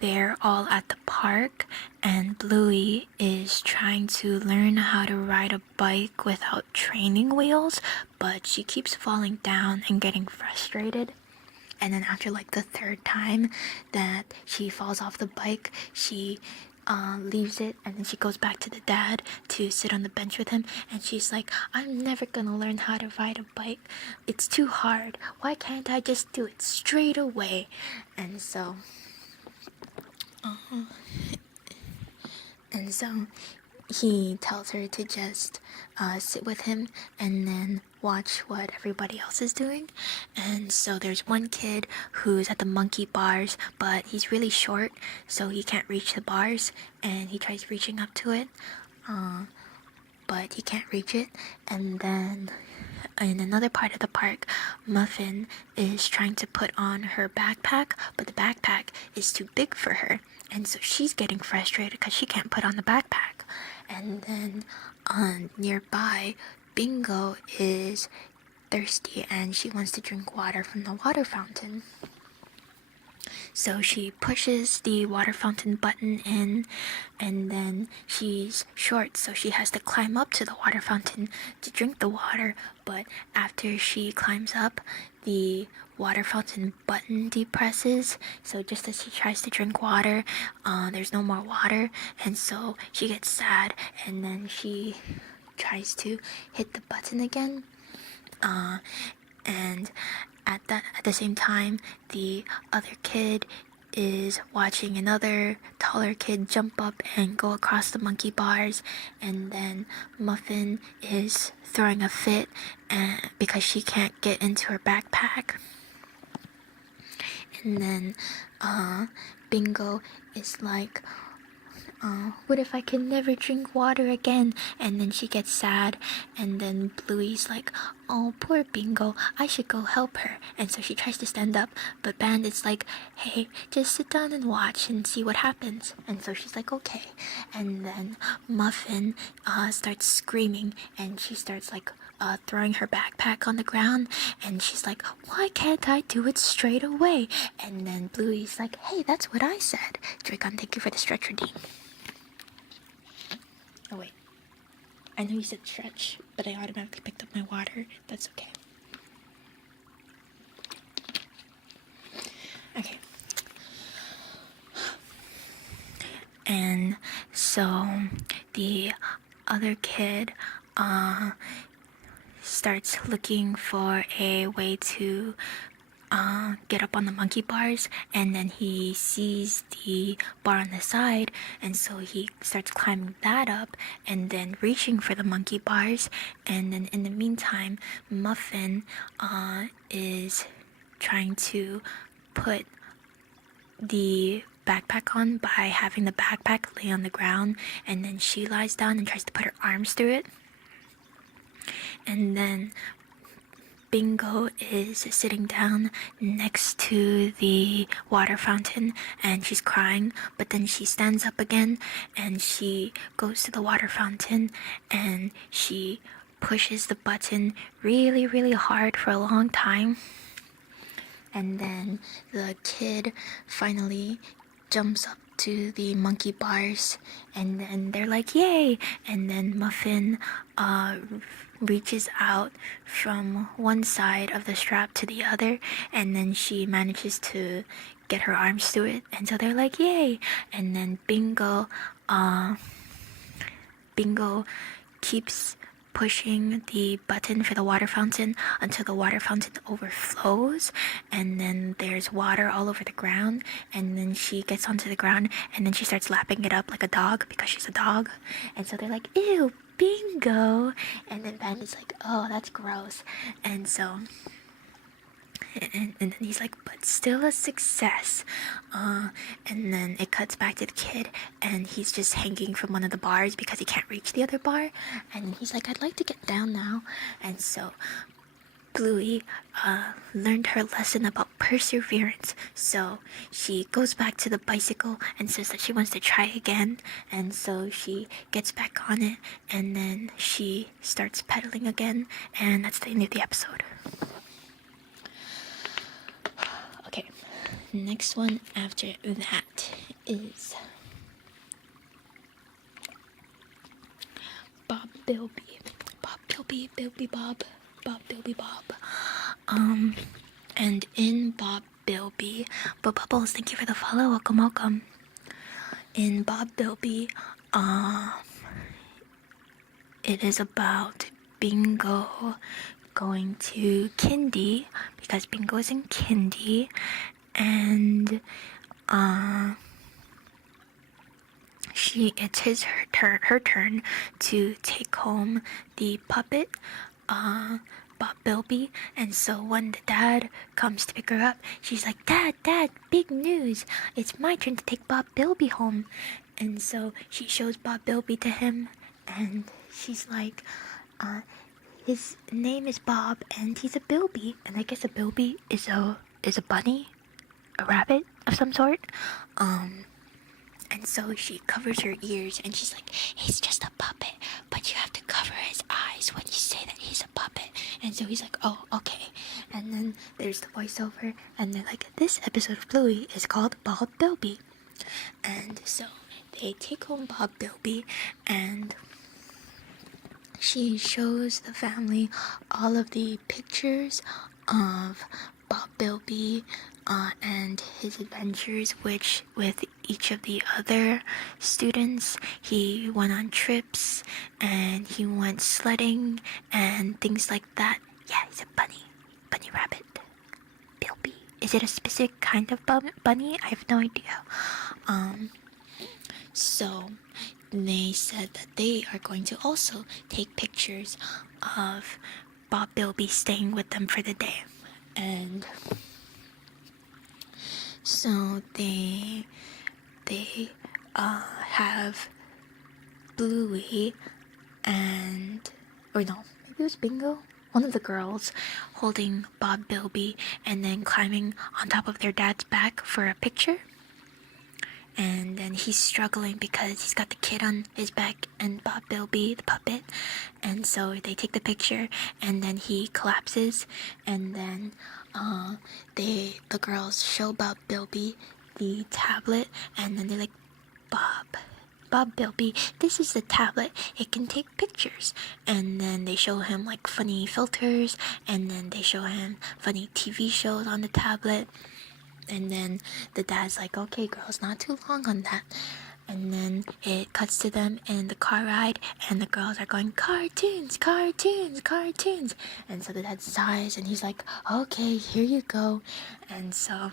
they're all at the park and Bluey is trying to learn how to ride a bike without training wheels, but she keeps falling down and getting frustrated. And then after like the third time that she falls off the bike, she leaves it, and then she goes back to the dad to sit on the bench with him, and she's like, I'm never gonna learn how to ride a bike. It's too hard. Why can't I just do it straight away? And so he tells her to just sit with him and then watch what everybody else is doing. And so there's one kid who's at the monkey bars, but he's really short, so he can't reach the bars, and he tries reaching up to it, but he can't reach it. And then in another part of the park, Muffin is trying to put on her backpack, but the backpack is too big for her, and so she's getting frustrated because she can't put on the backpack. And then nearby, Bingo is thirsty and she wants to drink water from the water fountain. So she pushes the water fountain button in, and then she's short, so she has to climb up to the water fountain to drink the water. But after she climbs up, the water fountain button depresses, so just as she tries to drink water, there's no more water, and so she gets sad, and then she tries to hit the button again, and at the same time, the other kid is watching another taller kid jump up and go across the monkey bars, and then Muffin is throwing a fit because she can't get into her backpack. And then Bingo is like, what if I can never drink water again? And then she gets sad, and then Bluey's like, oh, poor Bingo, I should go help her. And so she tries to stand up, but Bandit's like, hey, just sit down and watch and see what happens. And so she's like, okay. And then Muffin starts screaming, and she starts like throwing her backpack on the ground, and she's like, why can't I do it straight away? And then Bluey's like, hey, that's what I said. Dragon, thank you for the stretch redeem. Oh wait, I know you said stretch, but I automatically picked up my water. That's okay. Okay. And so the other kid starts looking for a way to get up on the monkey bars, and then he sees the bar on the side, and so he starts climbing that up and then reaching for the monkey bars. And then in the meantime, Muffin is trying to put the backpack on by having the backpack lay on the ground, and then she lies down and tries to put her arms through it. And then Bingo is sitting down next to the water fountain and she's crying, but then she stands up again and she goes to the water fountain and she pushes the button really, really hard for a long time. And then the kid finally jumps up to the monkey bars, and then they're like, yay! And then Muffin reaches out from one side of the strap to the other, and then she manages to get her arms through it, and so they're like, yay! And then Bingo keeps pushing the button for the water fountain until the water fountain overflows, and then there's water all over the ground, and then she gets onto the ground and then she starts lapping it up like a dog because she's a dog. And so they're like, ew, Bingo. And then Bandit's like, oh, that's gross. And so And then he's like, but still a success. And then it cuts back to the kid, and he's just hanging from one of the bars because he can't reach the other bar. And he's like, I'd like to get down now. And so Bluey learned her lesson about perseverance. So she goes back to the bicycle and says that she wants to try again. And so she gets back on it, and then she starts pedaling again. And that's the end of the episode. Okay, next one after that is Bob Bilby. Bob Bilby, Bilby Bob. Bob Bilby Bob. And in Bob Bilby, but Bubbles, thank you for the follow. Welcome. In Bob Bilby, it is about Bingo going to kindy because Bingo is in kindy, and it's her turn to take home the puppet, Bob Bilby. And so when the dad comes to pick her up, she's like, Dad, big news, it's my turn to take Bob Bilby home. And so she shows Bob Bilby to him, and she's like, his name is Bob and he's a Bilby. And I guess a Bilby is a bunny, a rabbit of some sort. And so she covers her ears, and she's like, he's just a puppet, but you have to cover his eyes when you say that he's a puppet. And so he's like, oh, okay. And then there's the voiceover, and they're like, this episode of Bluey is called Bob Bilby. And so they take home Bob Bilby, and she shows the family all of the pictures of Bob Bilby and his adventures, which with each of the other students, he went on trips and he went sledding and things like that. Yeah, he's a bunny rabbit. Bilby. Is it a specific kind of bunny? I have no idea. So they said that they are going to also take pictures of Bob Bilby staying with them for the day. And so they have Bluey or no, maybe it was Bingo, one of the girls, holding Bob Bilby and then climbing on top of their dad's back for a picture. And then he's struggling because he's got the kid on his back and Bob Bilby, the puppet. And so they take the picture, and then he collapses, and then the girls show Bob Bilby the tablet, and then they're like, Bob Bilby, this is the tablet, it can take pictures. And then they show him like funny filters, and then they show him funny TV shows on the tablet. And then the dad's like, okay, girls, not too long on that. And then it cuts to them in the car ride, and the girls are going, cartoons. And so the dad sighs, and he's like, okay, here you go. And so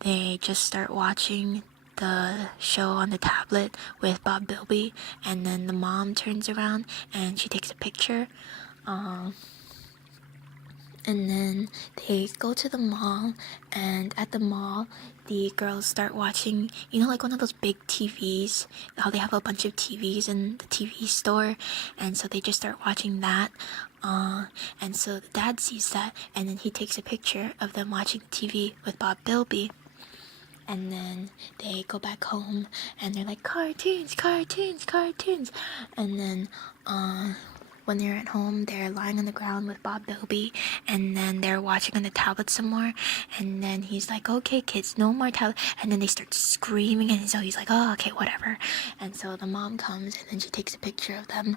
they just start watching the show on the tablet with Bob Bilby, and then the mom turns around and she takes a picture. And then they go to the mall, and at the mall, the girls start watching, like one of those big TVs, how they have a bunch of TVs in the TV store, and so they just start watching that, and so the dad sees that, and then he takes a picture of them watching TV with Bob Bilby. And then they go back home, and they're like, cartoons. And then, when they're at home, they're lying on the ground with Bob Bilby, and then they're watching on the tablet some more, and then he's like, okay, kids, no more tablet, and then they start screaming, and so he's like, oh, okay, whatever. And so the mom comes, and then she takes a picture of them,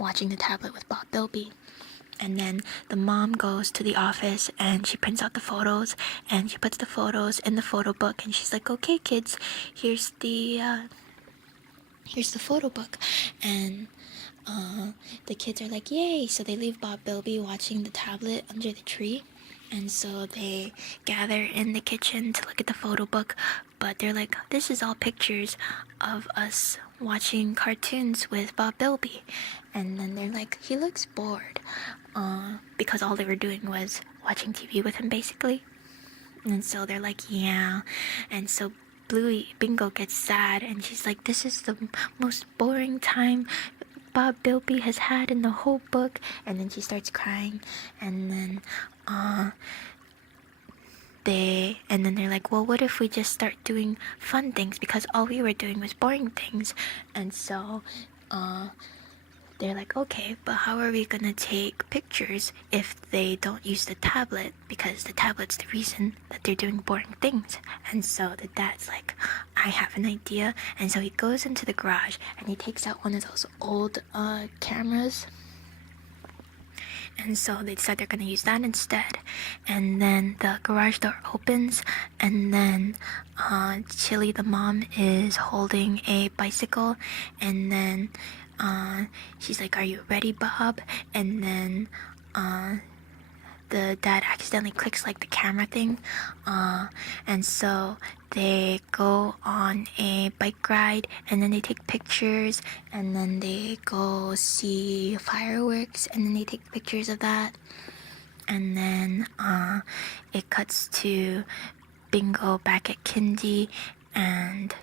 watching the tablet with Bob Bilby. And then the mom goes to the office, and she prints out the photos, and she puts the photos in the photo book, and she's like, okay, kids, here's the photo book. And the kids are like, yay. So they leave Bob Bilby watching the tablet under the tree, and so they gather in the kitchen to look at the photo book, but they're like, this is all pictures of us watching cartoons with Bob Bilby. And then they're like, he looks bored. because all they were doing was watching TV with him, basically. And so they're like, yeah. And so Bluey Bingo gets sad, and she's like, this is the most boring time Bob Bilby has had in the whole book. And then she starts crying, and then they're like, well, what if we just start doing fun things, because all we were doing was boring things. And so they're like, okay, but how are we gonna take pictures if they don't use the tablet, because the tablet's the reason that they're doing boring things. And so the dad's like, I have an idea. And so he goes into the garage and he takes out one of those old cameras. And so they decide they're gonna use that instead. And then the garage door opens, and then Chili the mom is holding a bicycle, and then she's like, are you ready, Bob? And then the dad accidentally clicks like the camera thing, and so they go on a bike ride, and then they take pictures, and then they go see fireworks, and then they take pictures of that. And then it cuts to Bingo back at Kindy, and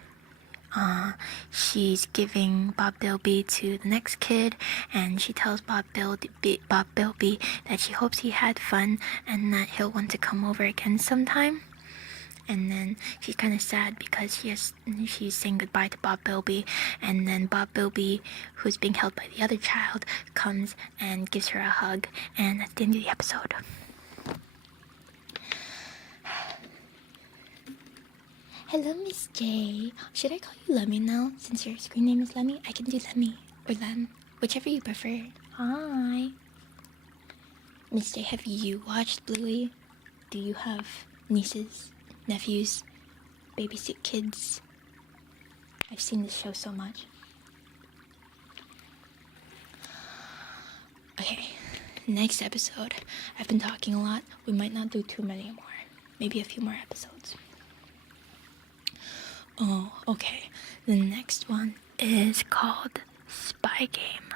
she's giving Bob Bilby to the next kid, and she tells Bob Bilby that she hopes he had fun and that he'll want to come over again sometime. And then she's kind of sad because she's saying goodbye to Bob Bilby, and then Bob Bilby, who's being held by the other child, comes and gives her a hug, and that's the end of the episode. Hello, Miss J. Should I call you Lemmy now, since your screen name is Lemmy? I can do Lemmy or Lem, whichever you prefer. Hi. Miss J, have you watched Bluey? Do you have nieces, nephews, babysit kids? I've seen this show so much. Okay, next episode. I've been talking a lot. We might not do too many more. Maybe a few more episodes. Oh, okay. The next one is called Spy Game.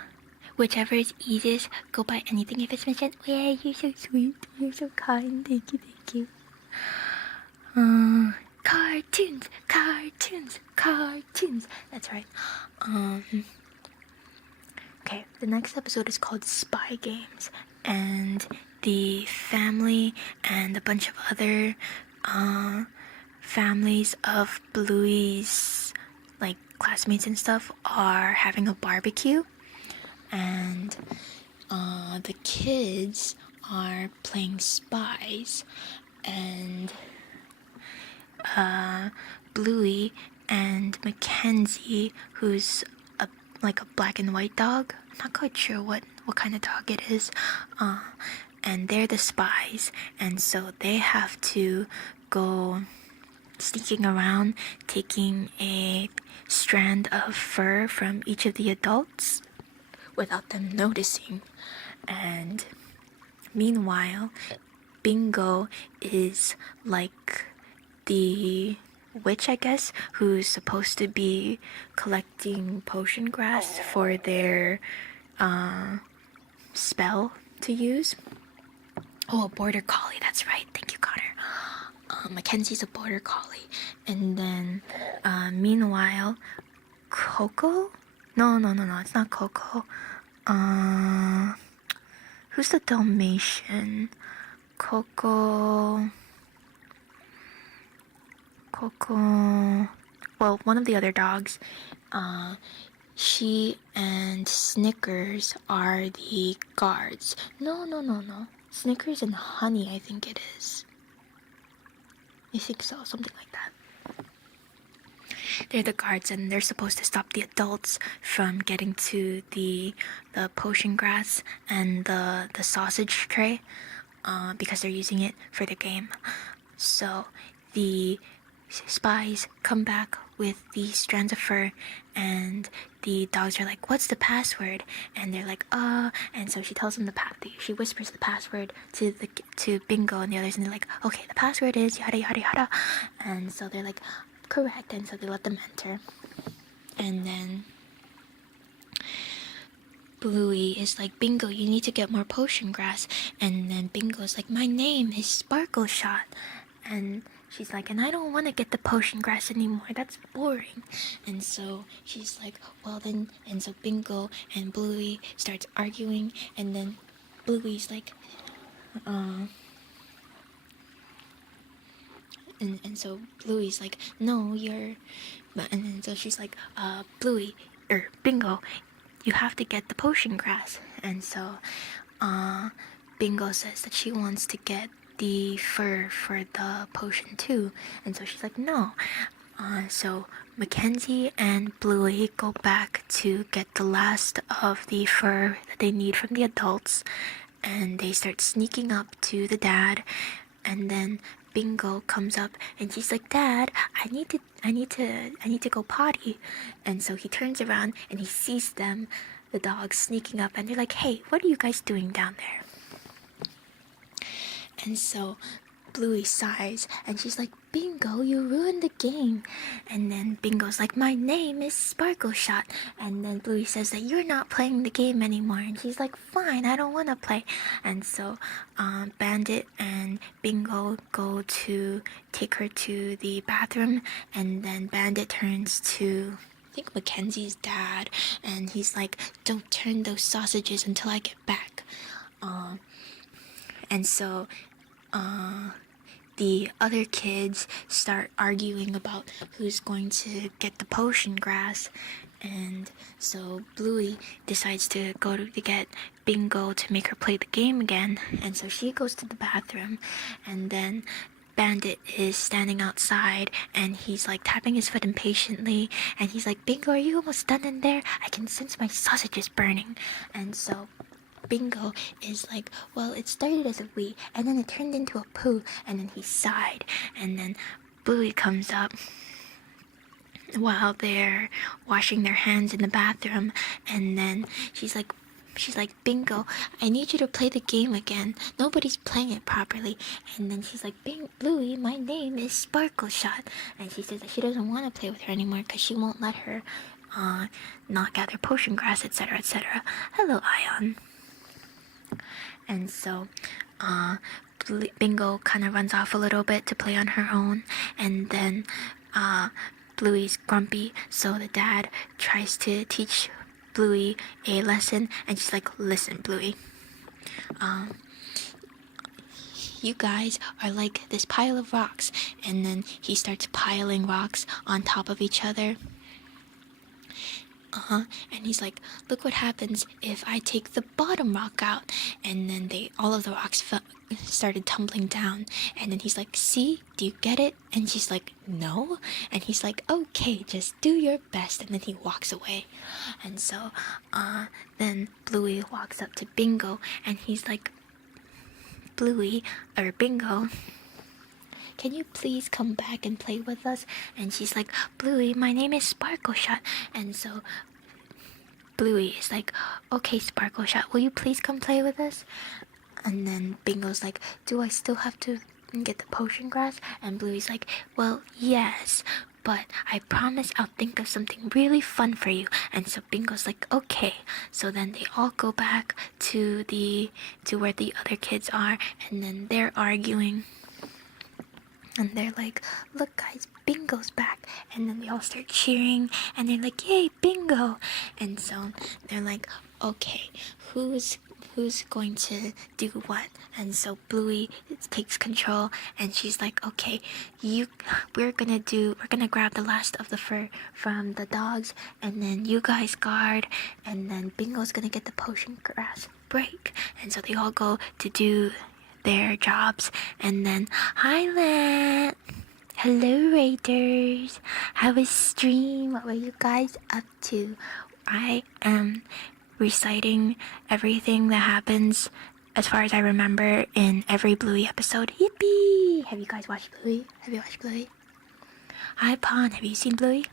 Whichever is easiest, go by anything if it's mentioned. Yeah, you're so sweet. You're so kind. Thank you, thank you. Cartoons. That's right. Okay, the next episode is called Spy Games, and the family and a bunch of other families of Bluey's like classmates and stuff are having a barbecue, and the kids are playing spies, and Bluey and Mackenzie, who's a black and white dog, I'm not quite sure what kind of dog it is, and they're the spies, and so they have to go sneaking around, taking a strand of fur from each of the adults without them noticing. And meanwhile, Bingo is like the witch, I guess, who's supposed to be collecting potion grass for their spell to use. Oh, a border collie, that's right. Thank you, Connor. Mackenzie's a border collie. And then, meanwhile, Coco? No, it's not Coco. Who's the Dalmatian? Coco... Well, one of the other dogs. She and Snickers are the guards. No. Snickers and Honey, I think it is. I think so, something like that. They're the guards, and they're supposed to stop the adults from getting to the potion grass and the sausage tray, because they're using it for the game. So the spies come back with the strands of fur, and the dogs are like, what's the password? And they're like, and so she tells them she whispers the password to Bingo and the others, and they're like, okay, the password is yada yada yada. And so they're like, correct, and so they let them enter. And then Bluey is like, Bingo, you need to get more potion grass. And then Bingo's like, my name is Sparkle Shot. And she's like, and I don't want to get the potion grass anymore. That's boring. And so she's like, well then, and so Bingo and Bluey starts arguing. And then Bluey's like, and so Bluey's like, no, you're, and then so she's like, Bluey, Bingo, you have to get the potion grass. And so, Bingo says that she wants to get the fur for the potion too. And so she's like, no. So Mackenzie and Bluey go back to get the last of the fur that they need from the adults, and they start sneaking up to the dad. And then Bingo comes up and she's like, Dad, I need to go potty. And so he turns around and he sees them, the dogs, sneaking up, and they're like, hey, what are you guys doing down there? And so Bluey sighs and she's like, Bingo, you ruined the game. And then Bingo's like, my name is Sparkle Shot. And then Bluey says that you're not playing the game anymore. And she's like, fine, I don't want to play. And so Bandit and Bingo go to take her to the bathroom. And then Bandit turns to, I think, Mackenzie's dad. And he's like, don't turn those sausages until I get back. And so the other kids start arguing about who's going to get the potion grass. And so Bluey decides to go to get Bingo to make her play the game again. And so she goes to the bathroom, and then Bandit is standing outside and he's like tapping his foot impatiently, and he's like, Bingo, are you almost done in there? I can sense my sausage is burning. And so Bingo is like, well, it started as a wee, and then it turned into a poo, and then he sighed. And then Bluey comes up while they're washing their hands in the bathroom, and then she's like, Bingo, I need you to play the game again. Nobody's playing it properly. And then she's like, Bluey, my name is Sparkle Shot. And she says that she doesn't want to play with her anymore because she won't let her not gather potion grass, etc., etc. Hello, Ion. And so Bingo kind of runs off a little bit to play on her own, and then Bluey's grumpy, so the dad tries to teach Bluey a lesson, and she's like, listen, Bluey, you guys are like this pile of rocks. And then he starts piling rocks on top of each other. And he's like, look what happens if I take the bottom rock out. And then all of the rocks started tumbling down. And then he's like, see, do you get it? And she's like, no. And he's like, okay, just do your best. And then he walks away. And so then Bluey walks up to Bingo, and he's like, Bingo, can you please come back and play with us? And she's like, Bluey, my name is Sparkle Shot. And so Bluey is like, okay, Sparkle Shot, will you please come play with us? And then Bingo's like, do I still have to get the potion grass? And Bluey's like, well, yes, but I promise I'll think of something really fun for you. And so Bingo's like, okay. So then they all go back to where the other kids are, and then they're arguing. And they're like, look guys, Bingo's back. And then they all start cheering, and they're like, yay, Bingo. And so they're like, okay, who's going to do what? And so Bluey takes control, and she's like, okay, we're gonna grab the last of the fur from the dogs, and then you guys guard, and then Bingo's gonna get the potion grass break. And so they all go to do their jobs. And then, hi Lant, hello Raiders, how was stream? What were you guys up to? I am reciting everything that happens, as far as I remember, in every Bluey episode. Yippee! Have you guys watched Bluey? Hi Pawn, have you seen Bluey?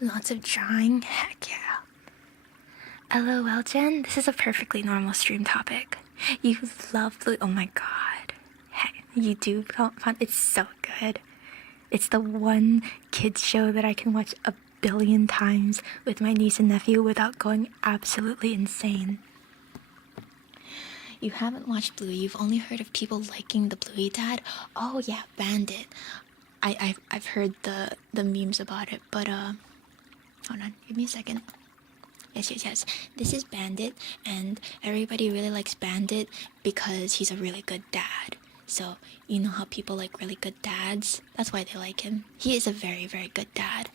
Lots of drawing, heck yeah. LOL Jen, this is a perfectly normal stream topic. You love Bluey. Oh my god. Hey, you do. It's so good. It's the one kids show that I can watch a billion times with my niece and nephew without going absolutely insane. You haven't watched Bluey, you've only heard of people liking the Bluey dad? Oh yeah, Bandit. I've heard the memes about it, but hold on, give me a second. Yes. This is Bandit, and everybody really likes Bandit because he's a really good dad. So, you know how people like really good dads? That's why they like him. He is a very, very good dad.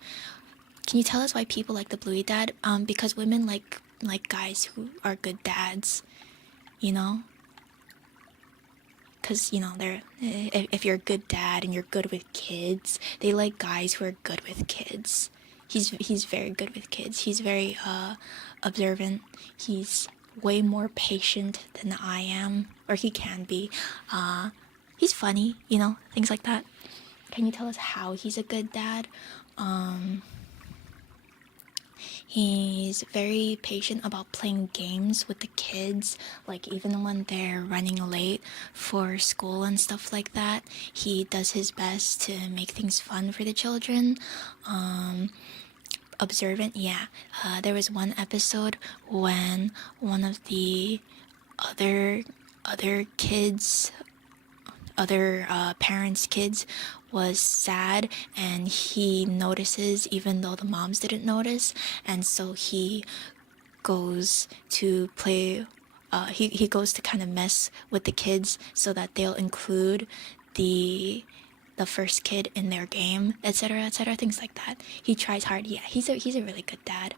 Can you tell us why people like the Bluey dad? Because women like guys who are good dads, you know? Because, you know, if you're a good dad and you're good with kids, they like guys who are good with kids. He's very good with kids. He's very observant. He's way more patient than I am, or he can be. He's funny, you know, things like that. Can you tell us how he's a good dad? He's very patient about playing games with the kids, like even when they're running late for school and stuff like that. He does his best to make things fun for the children. Observant, yeah. There was one episode when one of the other kids, parents' kids, was sad, and he notices even though the moms didn't notice, and so he goes to play. He goes to kind of mess with the kids so that they'll include the first kid in their game, etc., things like that. He tries hard. Yeah, he's a really good dad.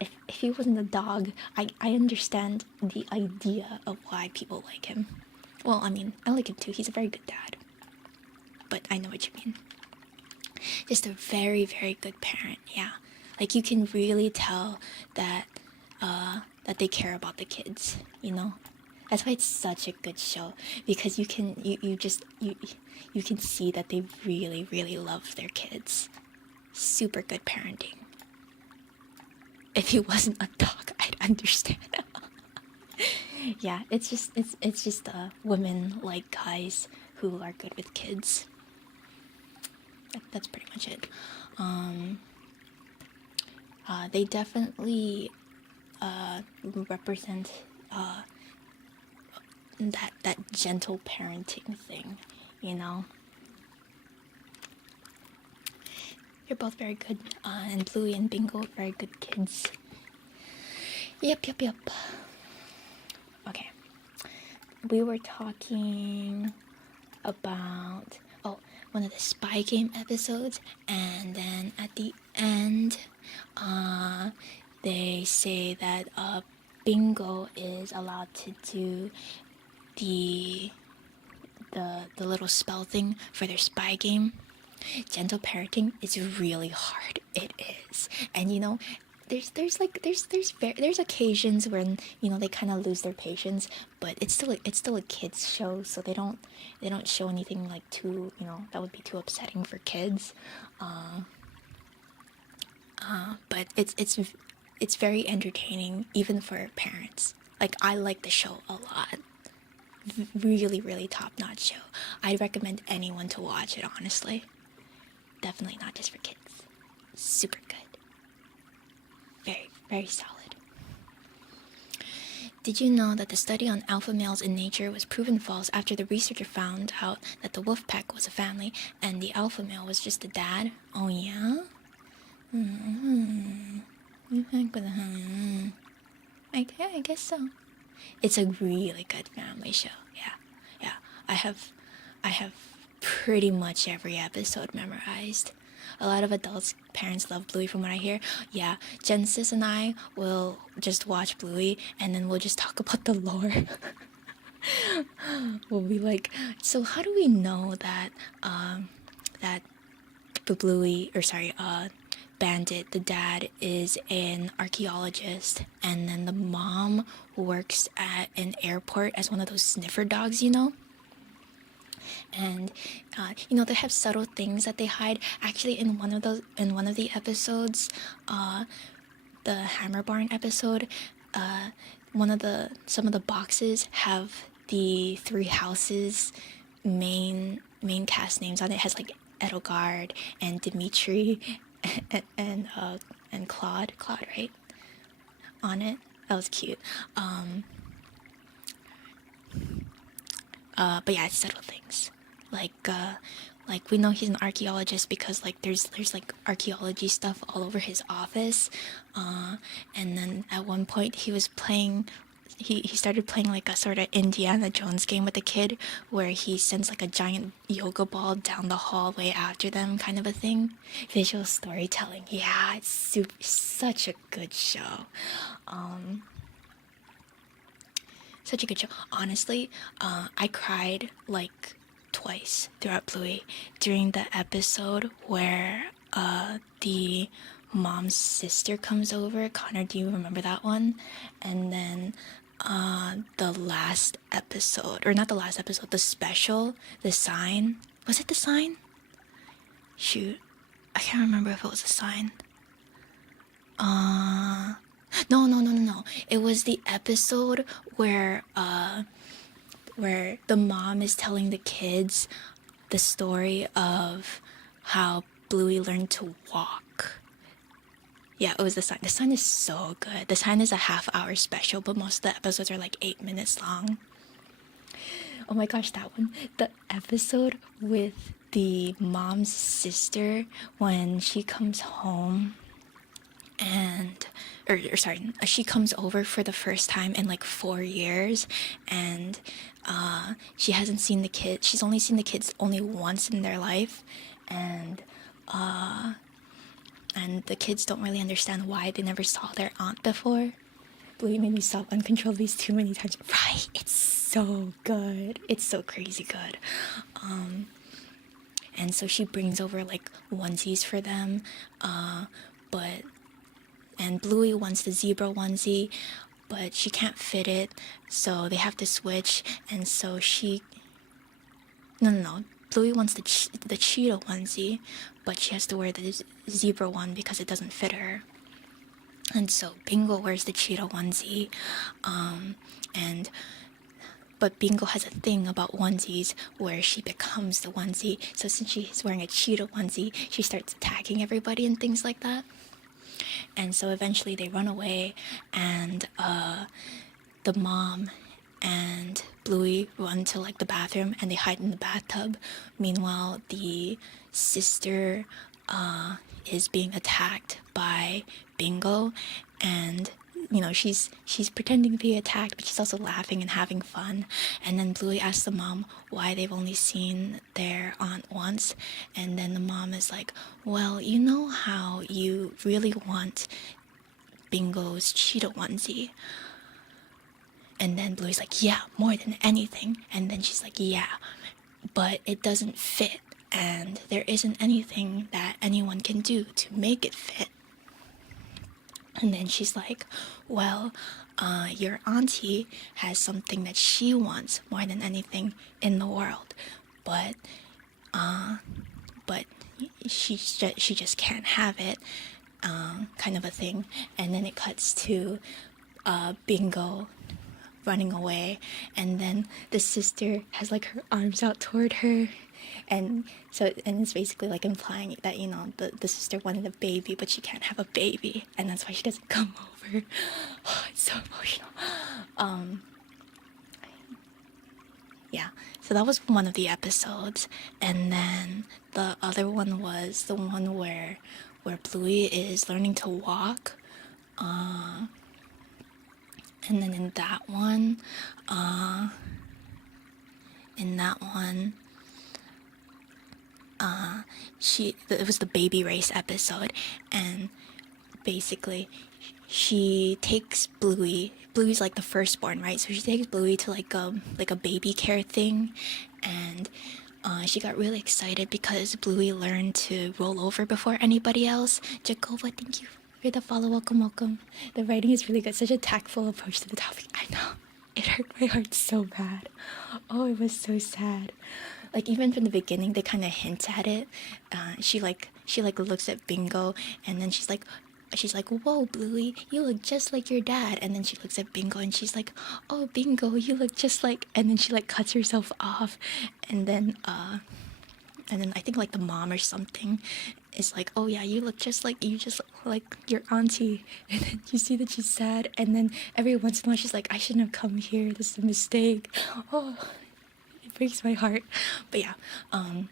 If he wasn't a dog, I understand the idea of why people like him. Well, I mean, I like him too. He's a very good dad. But I know what you mean. Just a very, very good parent, yeah. Like, you can really tell that they care about the kids, you know? That's why it's such a good show, because you can see that they really, really love their kids. Super good parenting. If he wasn't a dog, I'd understand. Yeah, it's just women like guys who are good with kids. That's pretty much it. They definitely represent that gentle parenting thing, you know. You're both very good, and Bluey and Bingo, very good kids. Yep. Okay, we were talking about one of the spy game episodes, and then at the end, they say that Bingo is allowed to do the little spell thing for their spy game. Gentle parenting is really hard. It is, and you know, there's occasions when, you know, they kind of lose their patience, but it's still a kids show, so they don't show anything like too, you know, that would be too upsetting for kids. But it's very entertaining even for parents. Like, I like the show a lot. Really, really top-notch show. I'd recommend anyone to watch it, honestly. Definitely not just for kids. Super good. Very, very solid. Did you know that the study on alpha males in nature was proven false after the researcher found out that the wolf pack was a family and the alpha male was just the dad? Oh yeah? Okay, I guess so. It's a really good family show. Yeah. I have pretty much every episode memorized. A lot of adults, parents love Bluey from what I hear. Yeah, Jensis and I will just watch Bluey, and then we'll just talk about the lore. We'll be like, so how do we know that Bandit, the dad, is an archaeologist, and then the mom works at an airport as one of those sniffer dogs, you know? And you know, they have subtle things that they hide. Actually, in one of the episodes, the Hammer Barn episode, some of the boxes have the three houses main cast names on it. It has like Edelgard and Dimitri and Claude, right? On it. That was cute. But yeah, it's subtle things. Like we know he's an archaeologist because like there's like archaeology stuff all over his office. And then at one point he was playing he started playing like a sort of Indiana Jones game with the kid where he sends like a giant yoga ball down the hallway after them, kind of a thing. Visual storytelling. Yeah, it's such a good show. Such a good show. Honestly, I cried like twice throughout Bluey during the episode where the mom's sister comes over. Connor, do you remember that one? And then the last episode, or not the last episode, the special, the sign. Was it the sign? Shoot, I can't remember if it was a sign. No. It was the episode where the mom is telling the kids the story of how Bluey learned to walk. Yeah, it was the sign. The sign is so good. The sign is a half-hour special, but most of the episodes are like 8 minutes long. Oh my gosh, that one. The episode with the mom's sister when she comes home and sorry, she comes over for the first time in like 4 years, and she hasn't seen the kids. She's only seen the kids only once in their life, and the kids don't really understand why they never saw their aunt before. Bluey made me stop uncontrollably too many times. Right? It's so good. It's so crazy good. And so she brings over like onesies for them, and Bluey wants the zebra onesie, but she can't fit it, so they have to switch. And so no. Bluey wants the cheetah onesie, but she has to wear the zebra one because it doesn't fit her. And so Bingo wears the cheetah onesie, but Bingo has a thing about onesies where she becomes the onesie. So since she's wearing a cheetah onesie, she starts attacking everybody and things like that. And so eventually they run away, and the mom and Bluey run to like the bathroom and they hide in the bathtub. Meanwhile, the sister is being attacked by Bingo, and you know she's pretending to be attacked, but she's also laughing and having fun. And then Bluey asks the mom why they've only seen their aunt once, and then the mom is like, well, you know how you really want Bingo's cheetah onesie? And then Bluey's like, yeah, more than anything. And then she's like, yeah, but it doesn't fit, and there isn't anything that anyone can do to make it fit. And then she's like, well, your auntie has something that she wants more than anything in the world, but she just can't have it, kind of a thing. And then it cuts to Bingo running away, and then the sister has like her arms out toward her, and it's basically like implying that, you know, the sister wanted a baby but she can't have a baby, and that's why she doesn't come over. Oh, it's so emotional. Yeah, so that was one of the episodes, and then the other one was the one where Bluey is learning to walk. And then in that one, it was the baby race episode, and basically she takes Bluey's like the firstborn, right? So she takes Bluey to like a baby care thing, and she got really excited because Bluey learned to roll over before anybody else. Jacoba, thank you for the follow. Welcome. The writing is really good. Such a tactful approach to the topic. I know. It hurt my heart so bad. Oh, it was so sad. Like even from the beginning, they kind of hint at it. She looks at Bingo, and then she's like, whoa, Bluey, you look just like your dad. And then she looks at Bingo and she's like, oh, Bingo, you look just like, and then she like cuts herself off. And then I think like the mom or something is like, oh yeah, you just look like your auntie, and then you see that she's sad, and then every once in a while she's like, I shouldn't have come here, this is a mistake. Oh, it breaks my heart. But yeah, and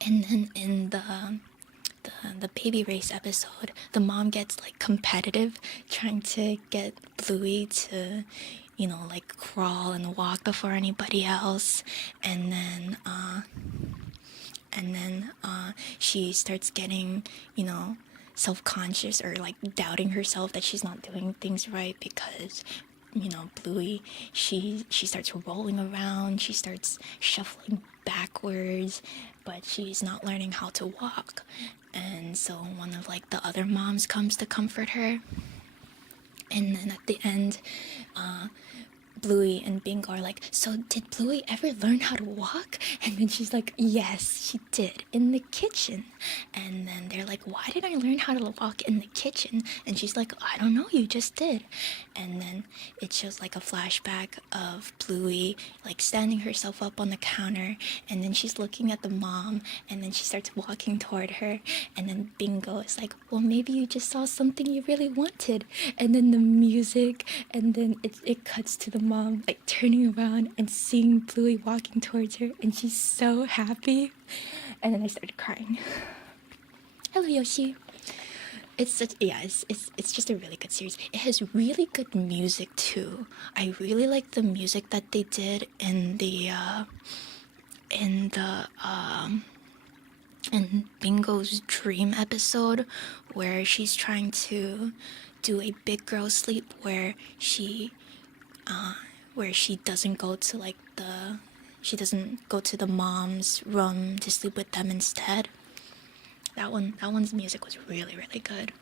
then in the baby race episode, the mom gets like competitive, trying to get Bluey to, like crawl and walk before anybody else, and then she starts getting, self-conscious or like doubting herself that she's not doing things right because Bluey, she starts rolling around, she starts shuffling backwards, but she's not learning how to walk. And so one of like the other moms comes to comfort her. And then at the end, Bluey and Bingo are like, so did Bluey ever learn how to walk? And then she's like, yes, she did, in the kitchen. And then they're like, why did I learn how to walk in the kitchen? And she's like, I don't know, you just did. And then it shows like a flashback of Bluey like standing herself up on the counter, and then she's looking at the mom, and then she starts walking toward her, and then Bingo is like, well, maybe you just saw something you really wanted. And then the music, and then it cuts to the mom like turning around and seeing Bluey walking towards her, and she's so happy. And then I started crying. Hello, Yoshi. It's just a really good series. It has really good music too. I really like the music that they did in Bingo's dream episode, where she's trying to do a big girl sleep where she doesn't go to the mom's room to sleep with them instead. That one's music was really, really good.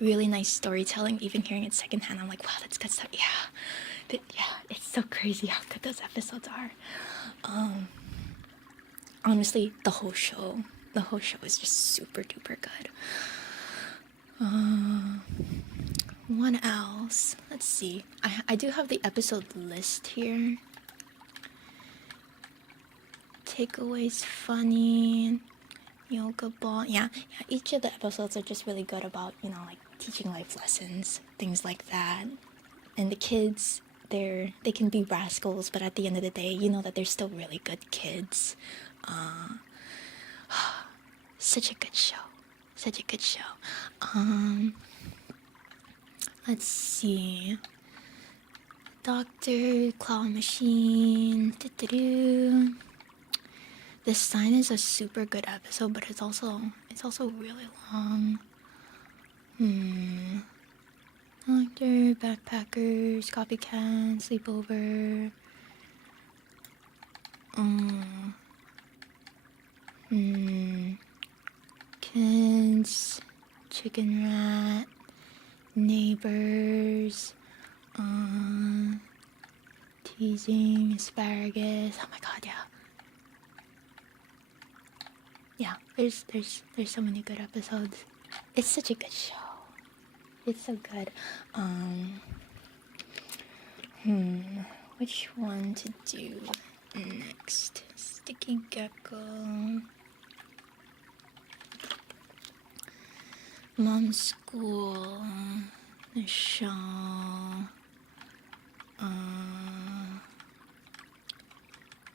Really nice storytelling. Even hearing it secondhand, I'm like, wow, that's good stuff. Yeah, it's so crazy how good those episodes are. Honestly, the whole show is just super duper good. What else? Let's see. I do have the episode list here. Takeaways funny. Yoga ball. Yeah, each of the episodes are just really good about, like teaching life lessons, things like that. And the kids, they can be rascals, but at the end of the day, you know that they're still really good kids. Such a good show. Let's see. Doctor, Claw Machine. This Sign is a super good episode, but it's also really long. Doctor, Backpackers, Copycat, Sleepover. Kids, Chicken Rat, Neighbors, Teasing, Asparagus. Oh my god, yeah. Yeah, there's so many good episodes. It's such a good show. It's so good. Which one to do next? Sticky Gecko. Mom's School. The show.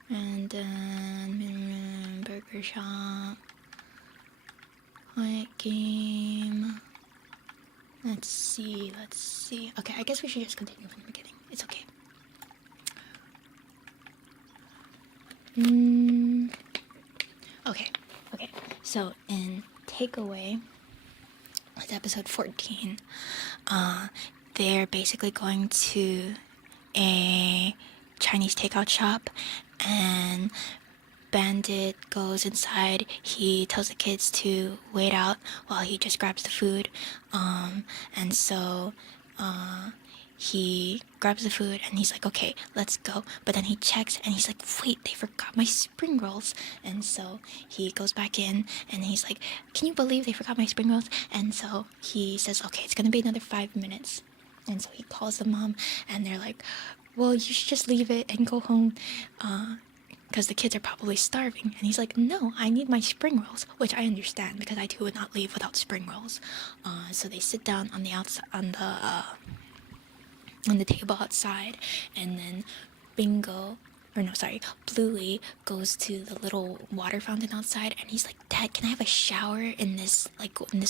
And then Burger Shop. Quiet Game. Let's see. Okay, I guess we should just continue from the beginning. It's okay. Okay. So in Takeaway, it's episode 14. They're basically going to a Chinese takeout shop, and Bandit goes inside. He tells the kids to wait out while he just grabs the food. And so he grabs the food and he's like, okay, let's go. But then he checks and he's like, wait, they forgot my spring rolls. And so he goes back in and he's like, can you believe they forgot my spring rolls? And so he says, okay, it's gonna be another 5 minutes. And so he calls the mom and they're like, well, you should just leave it and go home. because the kids are probably starving. And he's like, no, I need my spring rolls, which I understand because I too would not leave without spring rolls. So they sit down on the outside, on the table outside, and then Bluey goes to the little water fountain outside, and he's like, Dad, can I have a shower in this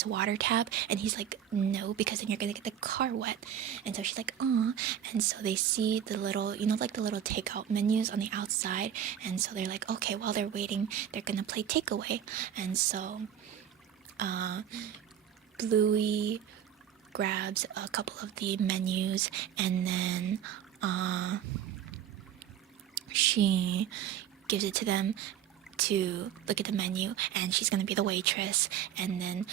water tap? And he's like, no, because then you're gonna get the car wet. And so she's like, aw. And so they see the little, like the little takeout menus on the outside, and so they're like, okay, while they're waiting, they're gonna play takeaway. And so Bluey grabs a couple of the menus, and then she gives it to them to look at the menu, and she's gonna be the waitress. And then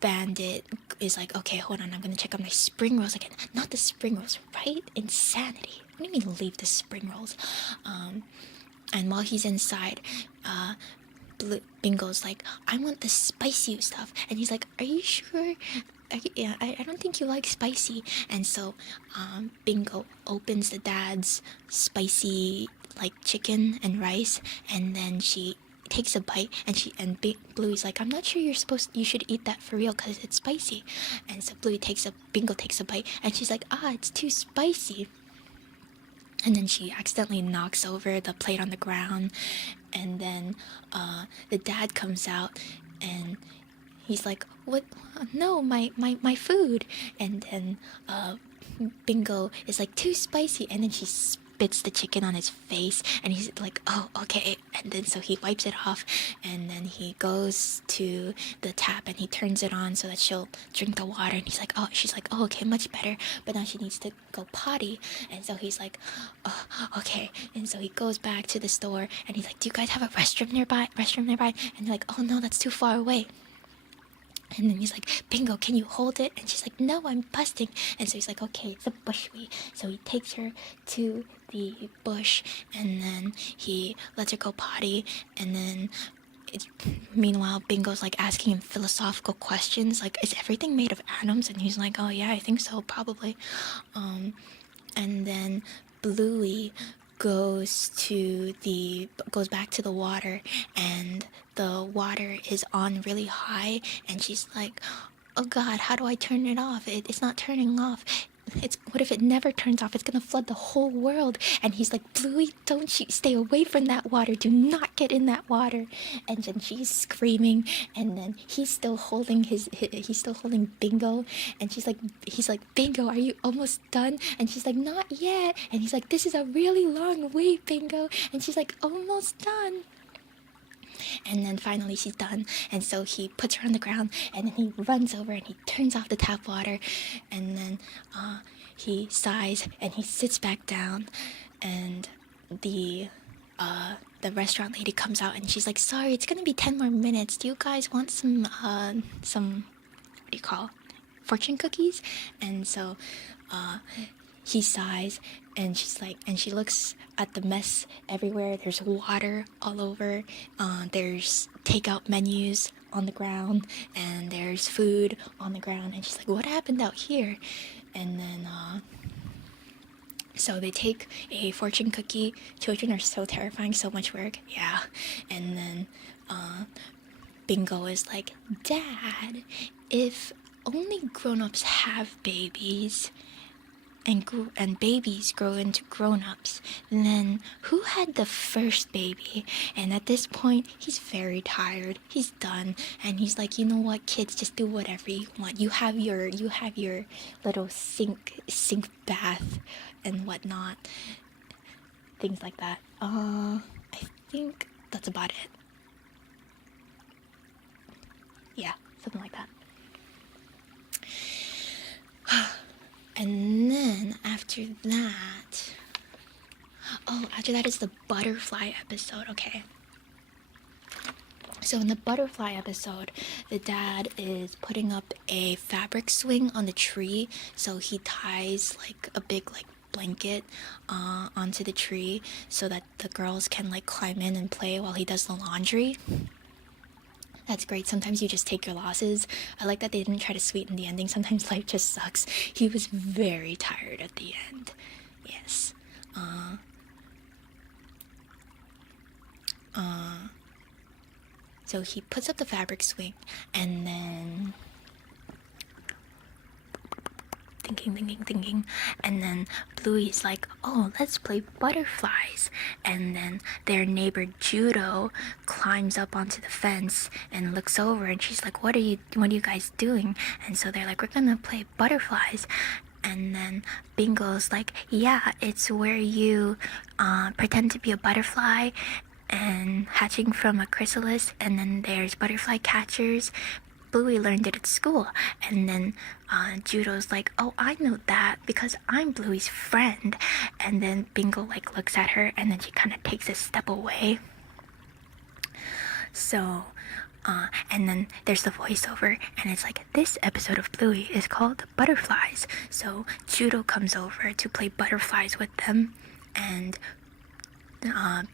Bandit is like, okay, hold on, I'm gonna check out my spring rolls again. Not the spring rolls, right? Insanity. What do you mean leave the spring rolls? And while he's inside, Bingo's like, I want the spicy stuff. And he's like, are you sure? I don't think you like spicy. And so Bingo opens the dad's spicy like chicken and rice, and then she takes a bite, and Bluey's like, I'm not sure you should eat that for real because it's spicy. And so Bingo takes a bite, and she's like, it's too spicy. And then she accidentally knocks over the plate on the ground, and then the dad comes out, and he's like, what? No, my food. And then Bingo is like, too spicy. And then she spits the chicken on his face, and he's like, oh, okay. And then so he wipes it off, and then he goes to the tap and he turns it on so that she'll drink the water. And she's like, oh, okay, much better. But now she needs to go potty. And so he's like, oh, okay. And so he goes back to the store, and he's like, do you guys have a restroom nearby? And they're like, oh no, that's too far away. And then he's like, Bingo, can you hold it? And she's like, no, I'm busting. And so he's like, okay, it's a bushwee. So he takes her to the bush, and then he lets her go potty. And then meanwhile, Bingo's like asking him philosophical questions, like, is everything made of atoms? And he's like, oh yeah, I think so, probably. And then Bluey goes back to the water, and the water is on really high, and she's like, oh god, how do I turn it off? It's not turning off. What if it never turns off? It's gonna flood the whole world. And he's like, Bluey, don't you stay away from that water. Do not get in that water. And then she's screaming, and then he's still holding Bingo. And he's like, Bingo, are you almost done? And she's like, not yet. And he's like, this is a really long wait, Bingo. And she's like, almost done. And then finally she's done, and so he puts her on the ground, and then he runs over and he turns off the tap water, and then he sighs and he sits back down, and the restaurant lady comes out, and she's like, sorry, it's gonna be 10 more minutes. Do you guys want some what do you call, fortune cookies? And so he sighs, and she looks at the mess everywhere. There's water all over. There's takeout menus on the ground, and there's food on the ground. And she's like, what happened out here? And then so they take a fortune cookie. Children are so terrifying, so much work. Yeah. And then Bingo is like, Dad, if only grown-ups have babies, and babies grow into grown-ups, then who had the first baby? And at this point, he's very tired. He's done, and he's like, you know what, kids, just do whatever you want. You have your little sink bath and whatnot, things like that. I think that's about it. Yeah, something like that. And then after that is the butterfly episode. Okay. So in the butterfly episode, the dad is putting up a fabric swing on the tree. So he ties like a big blanket onto the tree so that the girls can climb in and play while he does the laundry. That's great. Sometimes you just take your losses. I like that they didn't try to sweeten the ending. Sometimes life just sucks. He was very tired at the end. Yes. So he puts up the fabric swing, and then thinking, and then Bluey's like, oh, let's play butterflies. And then their neighbor Judo climbs up onto the fence and looks over, and she's like, what are you guys doing? And so they're like, we're gonna play butterflies. And then Bingo's like, yeah, it's where you pretend to be a butterfly and hatching from a chrysalis, and then there's butterfly catchers. Bluey learned it at school. And then Judo's like, oh, I know that because I'm Bluey's friend. And then Bingo like looks at her, and then she kind of takes a step away. So and then there's the voiceover, and it's like, this episode of Bluey is called Butterflies. So Judo comes over to play butterflies with them, and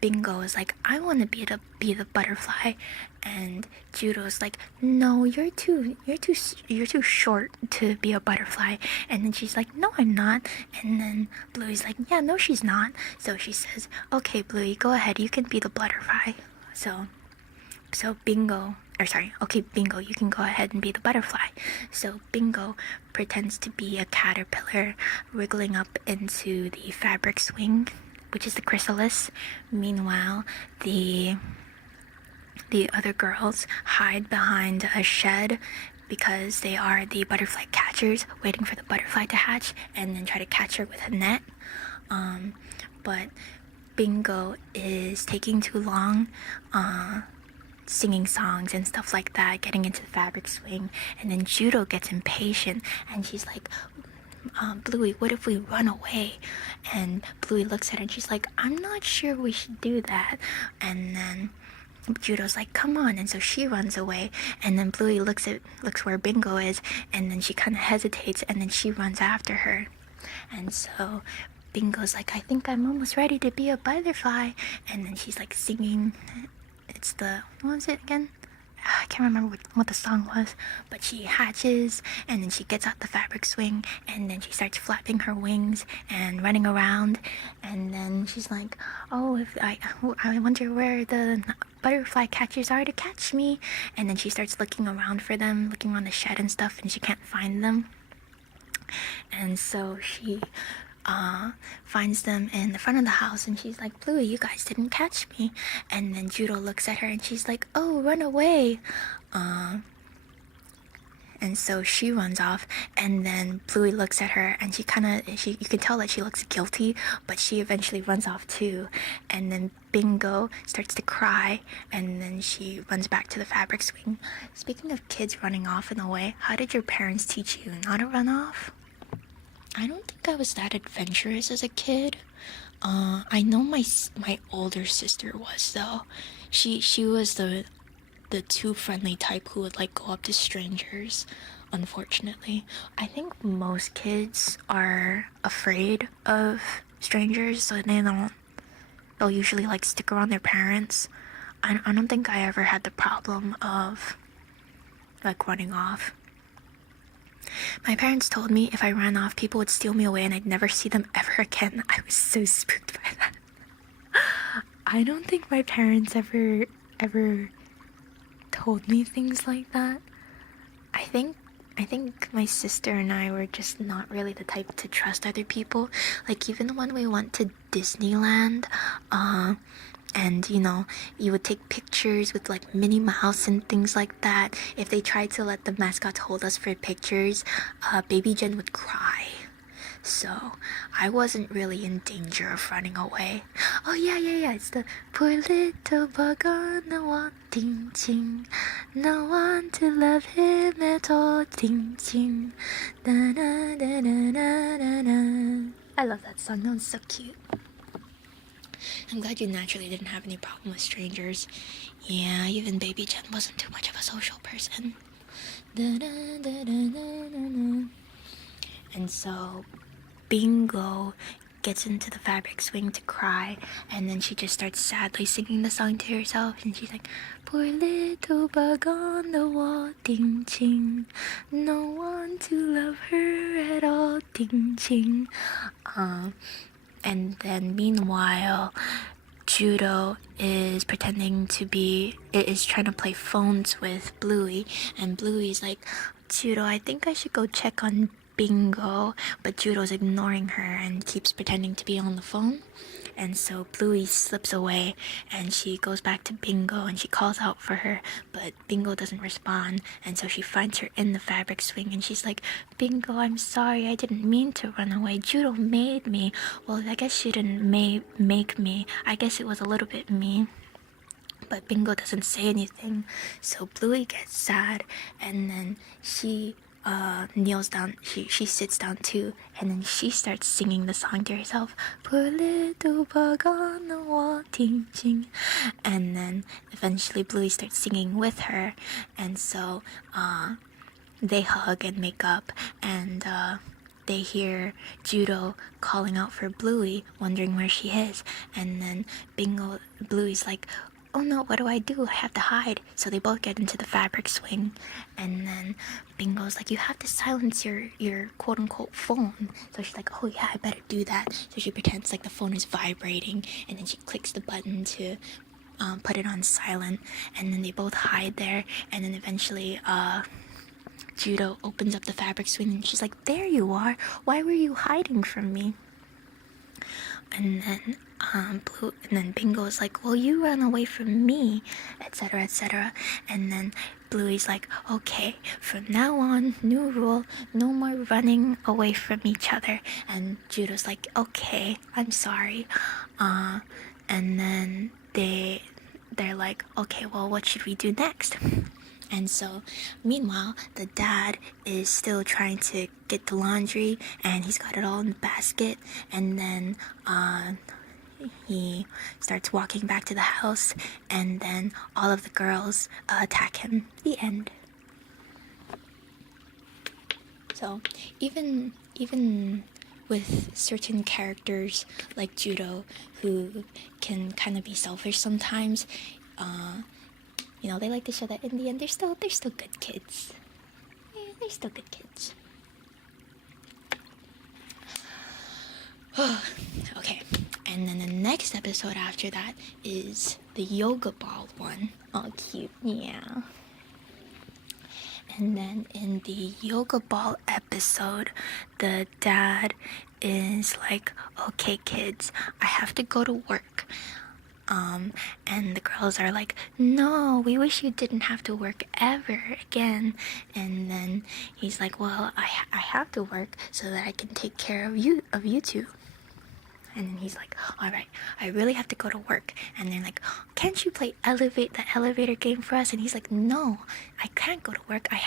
Bingo is like, I want to be the butterfly, and Judo's like, no, you're too short to be a butterfly. And then she's like, no, I'm not. And then Bluey's like, yeah, no, she's not. So she says, okay, Bluey, go ahead, you can be the butterfly. So Bingo, okay, Bingo, you can go ahead and be the butterfly. So Bingo pretends to be a caterpillar wriggling up into the fabric swing, which is the chrysalis. Meanwhile, the other girls hide behind a shed because they are the butterfly catchers, waiting for the butterfly to hatch and then try to catch her with a net. But Bingo is taking too long, singing songs and stuff like that, getting into the fabric swing, and then Judo gets impatient, and she's like, Bluey, what if we run away? And Bluey looks at her and she's like, I'm not sure we should do that. And then Judo's like, come on. And so she runs away, and then Bluey looks where Bingo is, and then she kind of hesitates, and then she runs after her. And so Bingo's like, I think I'm almost ready to be a butterfly. And then she's like singing, it's the, what was it again? I can't remember what the song was, but she hatches, and then she gets out the fabric swing, and then she starts flapping her wings and running around, and then she's like, oh, if I wonder where the butterfly catchers are to catch me. And then she starts looking around for them, looking around the shed and stuff, and she can't find them. And so she finds them in the front of the house, and she's like, Bluey, you guys didn't catch me. And then Judo looks at her and she's like, oh, run away. And so she runs off, and then Bluey looks at her, and you can tell that she looks guilty, but she eventually runs off too. And then Bingo starts to cry, and then she runs back to the fabric swing. Speaking of kids running off in a way, how did your parents teach you not to run off? I don't think I was that adventurous as a kid. I know my older sister was, though. She was the too friendly type who would like go up to strangers, unfortunately. I think most kids are afraid of strangers, so they'll usually like stick around their parents. I don't think I ever had the problem of like running off. My parents told me if I ran off, people would steal me away and I'd never see them ever again. I was so spooked by that. I don't think my parents ever told me things like that. I think my sister and I were just not really the type to trust other people. Like, even when we went to Disneyland, and you would take pictures with like Minnie Mouse and things like that. If they tried to let the mascots hold us for pictures, baby Jen would cry. So I wasn't really in danger of running away. Oh yeah, it's the poor little bug on the wall, ding ding, no one to love him at all, ding ding, da da da da da da. I love that song. That was so cute. I'm glad you naturally didn't have any problem with strangers. Yeah, even baby Jen wasn't too much of a social person. Da, da, da, da, da, da, da. And so Bingo gets into the fabric swing to cry, and then she just starts sadly singing the song to herself, and she's like, poor little bug on the wall, ding ching, no one to love her at all, ding ching. And then meanwhile, Judo is trying to play phones with Bluey, and Bluey's like, Judo, I think I should go check on Bingo, but Judo's ignoring her and keeps pretending to be on the phone. And so Bluey slips away and she goes back to Bingo and she calls out for her, but Bingo doesn't respond. And so she finds her in the fabric swing and she's like, Bingo, I'm sorry, I didn't mean to run away. Judo made me. Well, I guess she didn't make me. I guess it was a little bit mean. But Bingo doesn't say anything. So Bluey gets sad and then she kneels down. She sits down too, and then she starts singing the song to herself. Poor little bug on the wall, ting ting. And then eventually Bluey starts singing with her, and so they hug and make up, and they hear Judo calling out for Bluey, wondering where she is, and then Bluey's like, oh no, what do? I have to hide. So they both get into the fabric swing, and then Bingo's like, you have to silence your quote-unquote phone. So she's like, oh yeah, I better do that. So she pretends like the phone is vibrating, and then she clicks the button to put it on silent, and then they both hide there, and then eventually Judo opens up the fabric swing, and she's like, there you are. Why were you hiding from me? And then Bingo's like, well, you ran away from me, etc., etc. And then Bluey's like, okay, from now on, new rule, no more running away from each other. And Judo's like, okay, I'm sorry. And then they're like, okay, well, what should we do next? And so, meanwhile, the dad is still trying to get the laundry, and he's got it all in the basket, and then he starts walking back to the house, and then all of the girls attack him. The end. So, even with certain characters like Judo, who can kind of be selfish sometimes, they like to show that in the end they're still good kids. Yeah, they're still good kids. Okay, and then the next episode after that is the yoga ball one. Oh, cute, yeah. And then in the yoga ball episode, the dad is like, okay, kids, I have to go to work. And the girls are like, no, we wish you didn't have to work ever again. And then he's like, well, I have to work so that I can take care of you two. And then he's like, all right, I really have to go to work. And they're like, can't you play the elevator game for us? And he's like, no, I can't go to work. I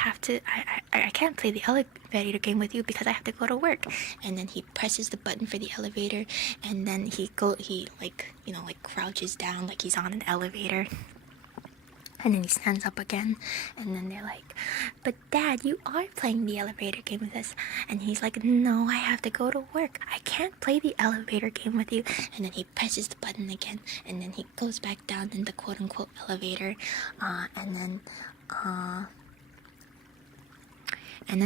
can't play the elevator game with you because I have to go to work. And then he presses the button for the elevator, and then he crouches down like he's on an elevator. And then he stands up again, and then they're like, but Dad, you are playing the elevator game with us. And he's like, no, I have to go to work. I can't play the elevator game with you. And then he presses the button again, and then he goes back down in the quote-unquote elevator, and then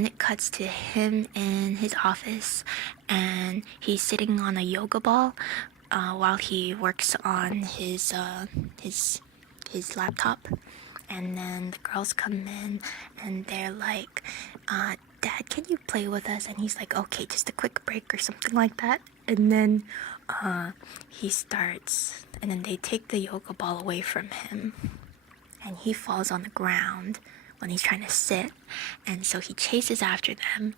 it cuts to him in his office, and he's sitting on a yoga ball while he works on his laptop. And then the girls come in and they're like, Dad, can you play with us? And he's like, okay, just a quick break or something like that. And then he starts, and then they take the yoga ball away from him, and he falls on the ground when he's trying to sit. And so he chases after them,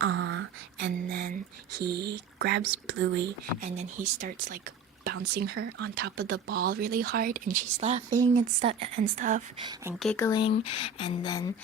and then he grabs Bluey, and then he starts like bouncing her on top of the ball really hard, and she's laughing and stuff and giggling. And then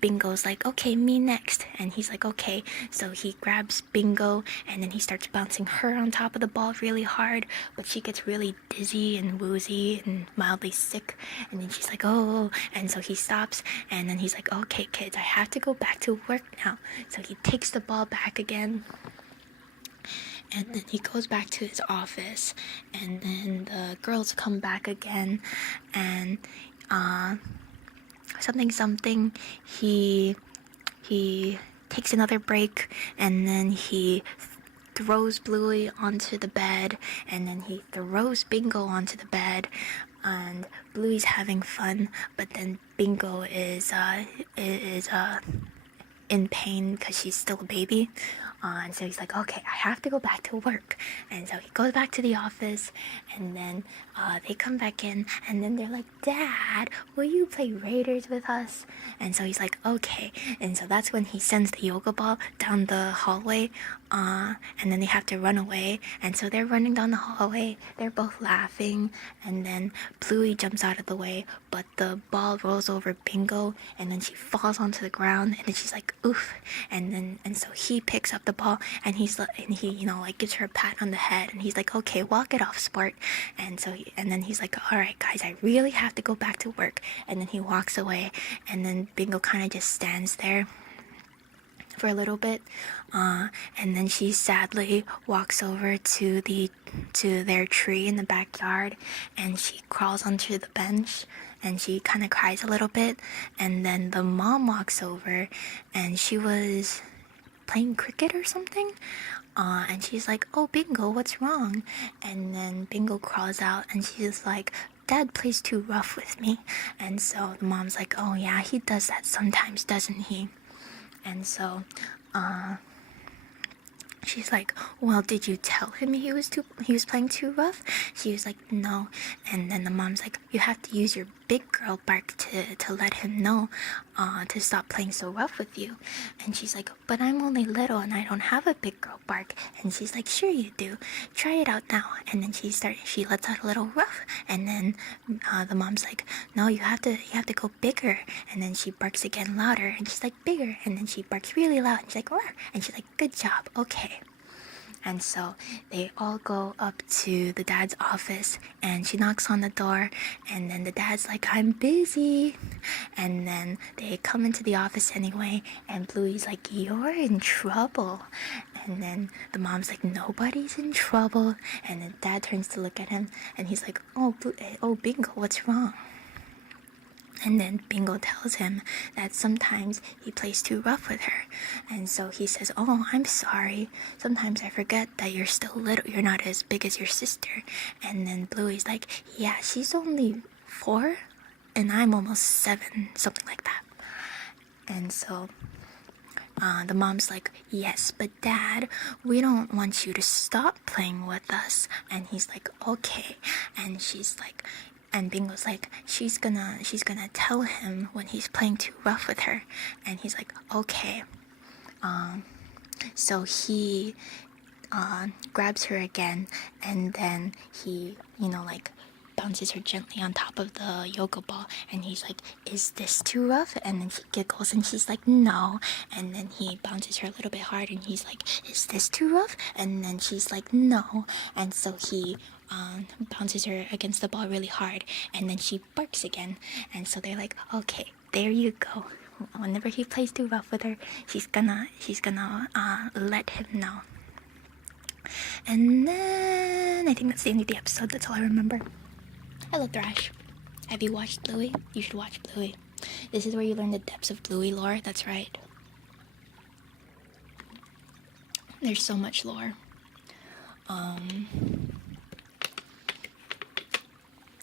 Bingo's like, okay, me next. And he's like, okay. So he grabs Bingo, and then he starts bouncing her on top of the ball really hard, but she gets really dizzy and woozy and mildly sick. And then she's like, oh. And so he stops, and then he's like, okay, kids, I have to go back to work now. So he takes the ball back again, and then he goes back to his office, and then the girls come back again, and he takes another break, and then he throws Bluey onto the bed, and then he throws Bingo onto the bed, and Bluey's having fun, but then Bingo is in pain because she's still a baby. And so he's like, okay, I have to go back to work. And so he goes back to the office, and then they come back in, and then they're like, Dad, will you play Raiders with us? And so he's like, okay. And so that's when he sends the yoga ball down the hallway, and then they have to run away. And so they're running down the hallway, they're both laughing, and then Bluey jumps out of the way, but the ball rolls over Bingo, and then she falls onto the ground, and then she's like, oof. And so he picks up the ball, and he like gives her a pat on the head, and he's like, okay, walk it off, sport. And then he's like, all right guys, I really have to go back to work. And then he walks away, and then Bingo kind of just stands there for a little bit, and then she sadly walks over to their tree in the backyard, and she crawls onto the bench, and she kind of cries a little bit. And then the mom walks over, and she was playing cricket or something, and she's like, oh, Bingo, what's wrong? And then Bingo crawls out, and she's like, Dad plays too rough with me. And so the mom's like, oh yeah, he does that sometimes, doesn't he? And so she's like, well, did you tell him he was playing too rough? She was like, no. And then the mom's like, you have to use your big girl bark to let him know to stop playing so rough with you. And she's like, but I'm only little and I don't have a big girl bark. And she's like, sure you do. Try it out now. And then she lets out a little ruff. And then the mom's like, no, you have to go bigger. And then she barks again louder. And she's like, bigger. And then she barks really loud. And she's like, roar. And she's like, good job. Okay. And so they all go up to the dad's office, and she knocks on the door, and then the dad's like, I'm busy. And then they come into the office anyway, and Bluey's like, you're in trouble. And then the mom's like, nobody's in trouble. And then dad turns to look at him, and he's like, oh, Bingo, what's wrong? And then Bingo tells him that sometimes he plays too rough with her. And so he says, oh, I'm sorry. Sometimes I forget that you're still little. You're not as big as your sister. And then Bluey's like, yeah, she's only 4 and I'm almost 7, something like that. And so the mom's like, yes, but Dad, we don't want you to stop playing with us. And he's like, okay. And she's like, and Bingo's like, she's gonna tell him when he's playing too rough with her. And he's like, okay. So he grabs her again, and then he, like, bounces her gently on top of the yoga ball, and he's like, is this too rough? And then she giggles, and she's like, no. And then he bounces her a little bit hard, and he's like, is this too rough? And then she's like, no. And so he bounces her against the ball really hard, and then she barks again. And so they're like, okay, there you go. Whenever he plays too rough with her, she's gonna let him know. And then I think that's the end of the episode. That's all I remember. Hello, Thrash. Have you watched Bluey? You should watch Bluey. This is where you learn the depths of Bluey lore. That's right. There's so much lore.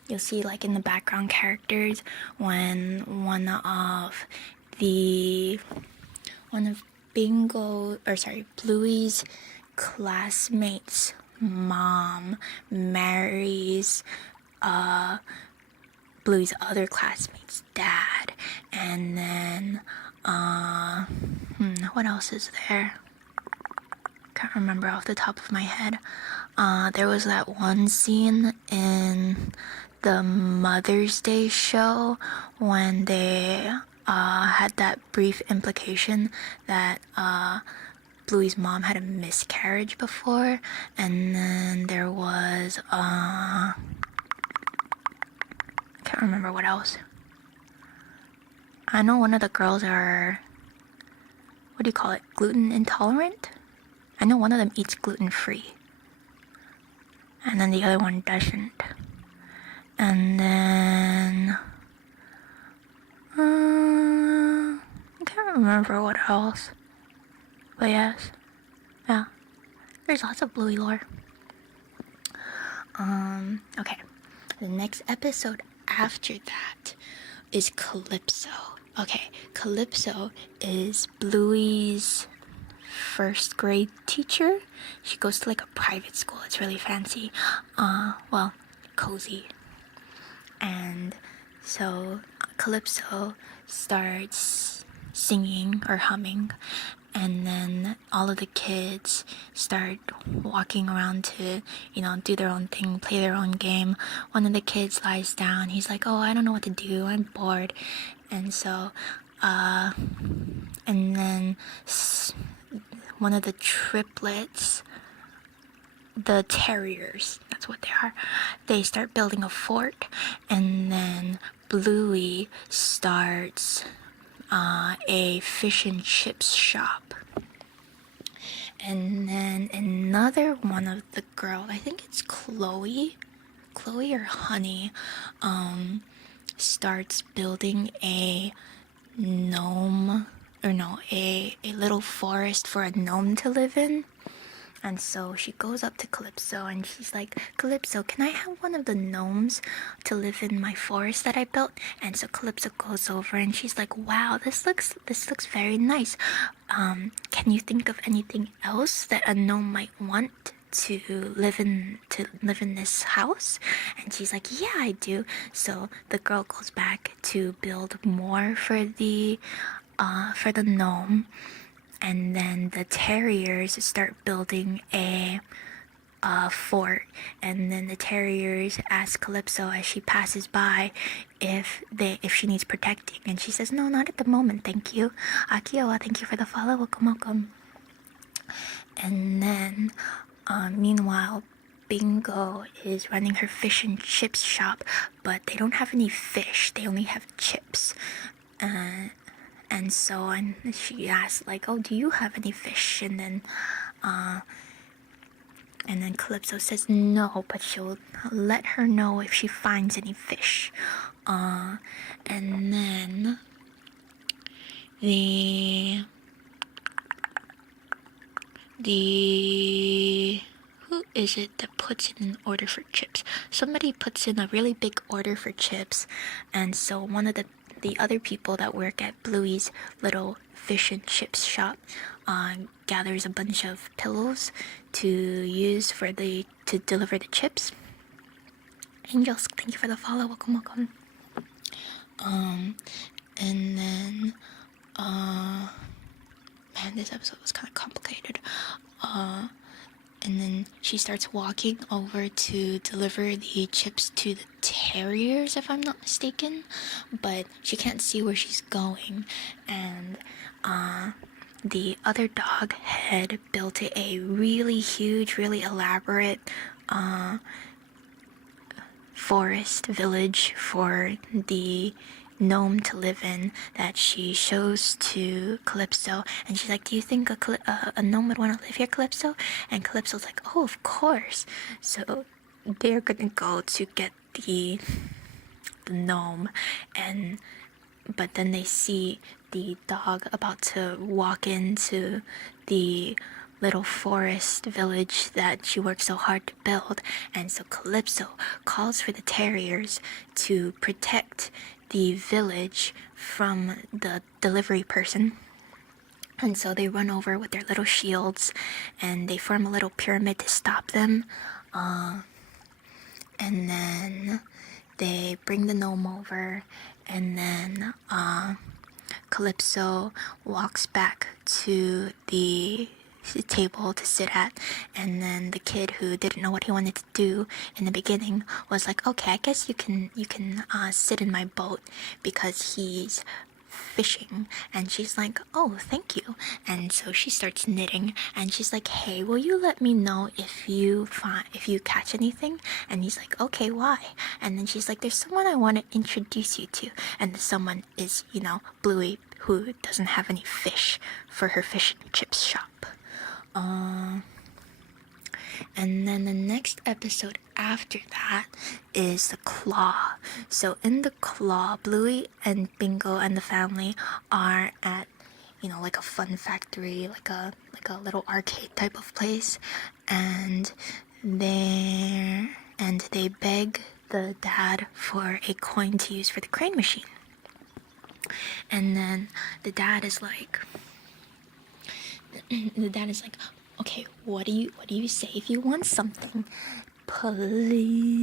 You'll see, like, in the background characters when one of Bluey's classmates' mom marries Bluey's other classmate's dad. And then what else is there? Can't remember off the top of my head. There was that one scene in the Mother's Day show when they had that brief implication that Bluey's mom had a miscarriage before. And then there was I can't remember what else. I know one of the girls are, what do you call it, gluten intolerant? I know one of them eats gluten-free, and then the other one doesn't. And then I can't remember what else. But yes, yeah, There's lots of Bluey lore. Okay. The next episode after that is Calypso. Okay, Calypso is Bluey's first grade teacher. She goes to like a private school. It's really fancy. Well, cozy. And so Calypso starts singing or humming, and then all of the kids start walking around to, do their own thing, play their own game. One of the kids lies down. He's like, oh, I don't know what to do. I'm bored. And so, and then one of the triplets, the terriers, that's what they are, they start building a fort, and then Bluey starts a fish and chips shop. And then another one of the girls, I think it's Chloe or Honey, starts building a gnome, a little forest for a gnome to live in. And so she goes up to Calypso and she's like, Calypso, can I have one of the gnomes to live in my forest that I built? And so Calypso goes over and she's like, wow, this looks very nice. Can you think of anything else that a gnome might want to live in this house? And she's like, yeah, I do. So the girl goes back to build more for the gnome. And then the terriers start building a fort, and then the terriers ask Calypso as she passes by if she needs protecting, and she says, no, not at the moment, thank you. Akio, thank you for the follow, welcome. And then meanwhile, Bingo is running her fish and chips shop, but they don't have any fish, they only have chips. And so she asked, like, oh, do you have any fish? And then Calypso says no, but she'll let her know if she finds any fish. And then who is it that puts in an order for chips? Somebody puts in a really big order for chips, and so one of the other people that work at Bluey's little fish and chips shop gathers a bunch of pillows to use to deliver the chips. Angels, thank you for the follow, welcome. And then man, this episode was kind of complicated. And then she starts walking over to deliver the chips to the terriers, if I'm not mistaken. But she can't see where she's going. And the other dog had built a really huge, really elaborate forest village for the gnome to live in that she shows to Calypso, and she's like, do you think a gnome would want to live here, Calypso? And Calypso's like, oh, of course. So they're gonna go to get the gnome, but then they see the dog about to walk into the little forest village that she worked so hard to build, and so Calypso calls for the terriers to protect the village from the delivery person. And so they run over with their little shields and they form a little pyramid to stop them, and then they bring the gnome over, and then Calypso walks back to the table to sit at, and then the kid who didn't know what he wanted to do in the beginning was like, okay, I guess you can sit in my boat because he's fishing. And she's like, oh, thank you. And so she starts knitting, and she's like, hey, will you let me know if you catch anything? And he's like, okay, why? And then she's like, there's someone I want to introduce you to, and someone is, Bluey, who doesn't have any fish for her fish and chips shop. And then the next episode after that is the Claw. So in the Claw, Bluey and Bingo and the family are at like a fun factory, like a little arcade type of place, and they beg the dad for a coin to use for the crane machine. And then the dad is like, okay, what do you say if you want something? Please.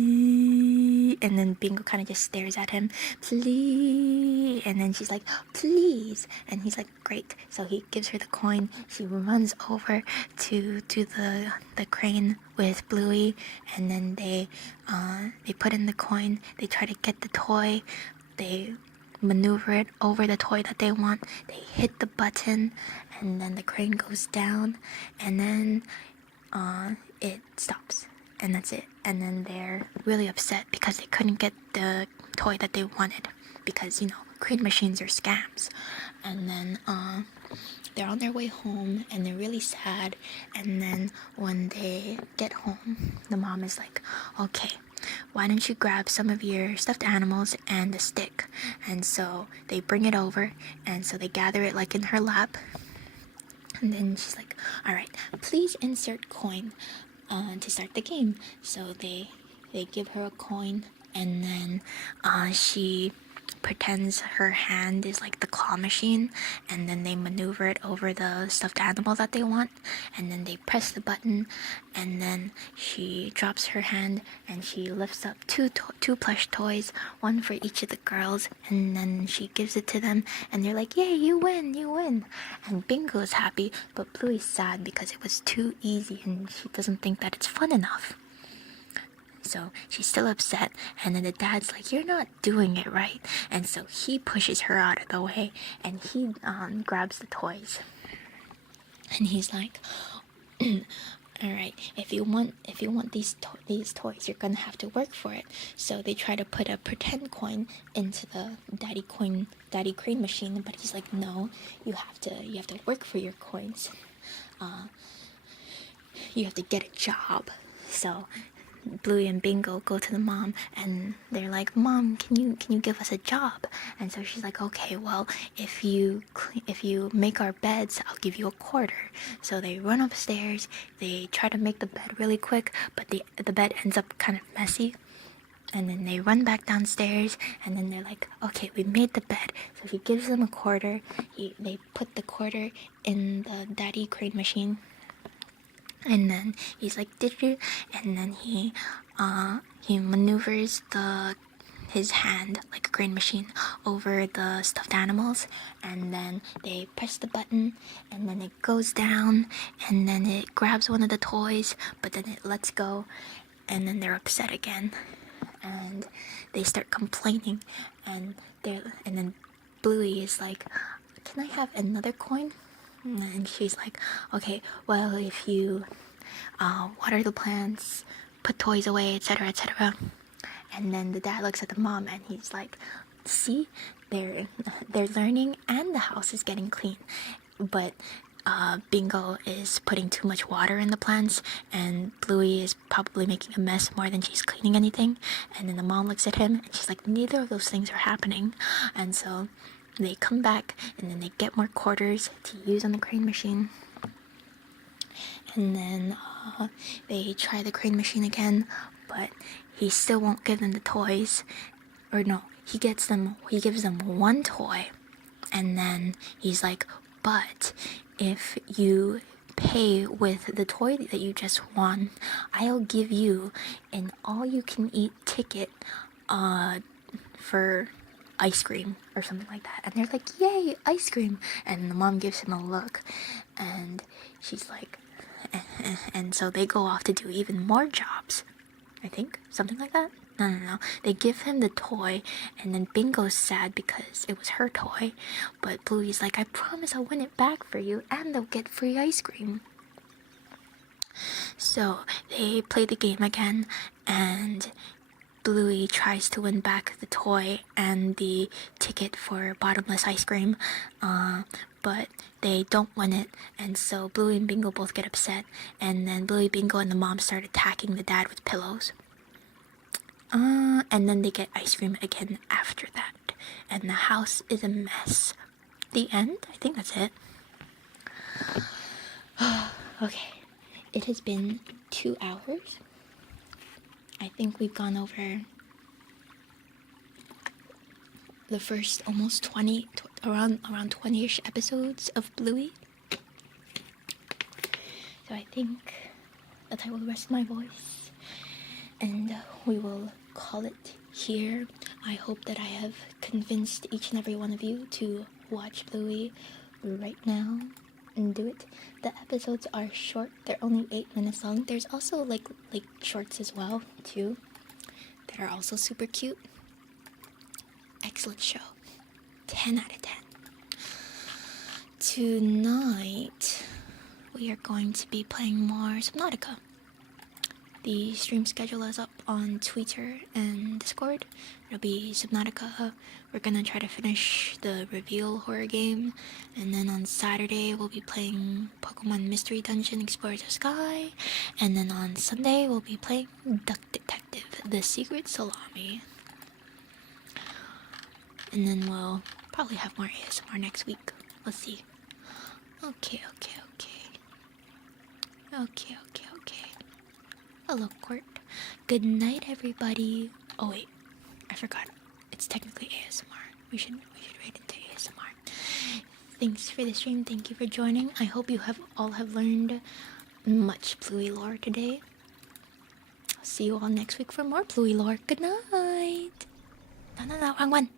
And then Bingo kind of just stares at him. Please. And then she's like, please. And he's like, great. So he gives her the coin. She runs over to the crane with Bluey, and then they put in the coin. They try to get the toy. They maneuver it over the toy that they want. They hit the button, and then the crane goes down, and then it stops, and that's it. And then they're really upset because they couldn't get the toy that they wanted, because crane machines are scams. And then they're on their way home, and they're really sad. And then when they get home, the mom is like, okay, why don't you grab some of your stuffed animals and a stick? And so they bring it over, and so they gather it like in her lap. And then she's like, all right, please insert coin to start the game. So they give her a coin, and then she pretends her hand is like the claw machine, and then they maneuver it over the stuffed animal that they want, and then they press the button, and then she drops her hand and she lifts up two plush toys, one for each of the girls, and then she gives it to them, and they're like, yay, you win. And Bingo's happy, but Bluey's sad because it was too easy and she doesn't think that it's fun enough. So she's still upset, and then the dad's like, you're not doing it right. And so he pushes her out of the way, and he grabs the toys, and he's like, all right, if you want these toys, you're gonna have to work for it. So they try to put a pretend coin into the daddy crane machine, but he's like, no, you have to work for your coins. You have to get a job. So Bluey and Bingo go to the mom, and they're like, Mom, can you give us a job? And so she's like, okay, well, if you make our beds, I'll give you a quarter. So they run upstairs. They try to make the bed really quick, but the bed ends up kind of messy. And then they run back downstairs, and then they're like, okay, we made the bed. So he gives them a quarter. They put the quarter in the daddy crane machine. And then he's like, did you? And then he maneuvers his hand like a crane machine over the stuffed animals, and then they press the button, and then it goes down, and then it grabs one of the toys, but then it lets go, and then they're upset again, and they start complaining, and then Bluey is like, can I have another coin? And she's like, okay, well, if you water the plants, put toys away, etc., etc. And then the dad looks at the mom, and he's like, see, they're learning, and the house is getting clean. But Bingo is putting too much water in the plants, and Bluey is probably making a mess more than she's cleaning anything. And then the mom looks at him, and she's like, neither of those things are happening. And so they come back, and then they get more quarters to use on the crane machine. And then they try the crane machine again, but he still won't give them the toys. Or no, he gives them one toy, and then he's like, but if you pay with the toy that you just won, I'll give you an all-you-can-eat ticket for ice cream or something like that. And they're like, yay, ice cream. And the mom gives him a look, and she's like, and so they go off to do even more jobs, I think, something like that. No, they give him the toy, and then Bingo's sad because it was her toy, but Bluey's like, I promise I'll win it back for you, and they'll get free ice cream. So they play the game again, and Bluey tries to win back the toy and the ticket for bottomless ice cream, but they don't win it, and so Bluey and Bingo both get upset, and then Bluey, Bingo, and the mom start attacking the dad with pillows. And then they get ice cream again after that, and the house is a mess. The end? I think that's it. Okay, it has been 2 hours. I think we've gone over the first almost 20, around 20-ish episodes of Bluey. So I think that I will rest my voice and we will call it here. I hope that I have convinced each and every one of you to watch Bluey right now and do it. The episodes are short, they're only 8 minutes long. There's also like shorts as well too that are also super cute. Excellent show. 10 out of 10. Tonight we are going to be playing more Subnautica. The stream schedule is up on Twitter and Discord. It'll be Subnautica. We're gonna try to finish the reveal horror game, and then on Saturday we'll be playing Pokemon Mystery Dungeon Explorers of Sky, and then on Sunday we'll be playing Duck Detective: The Secret Salami. And then we'll probably have more ASMR next week. Let's see. Okay. Hello, Court. Good night, everybody. Oh wait, I forgot. It's technically ASMR. We should read into ASMR. Thanks for the stream. Thank you for joining. I hope you all have learned much Bluey lore today. I'll see you all next week for more Bluey lore. Good night. No, wrong one.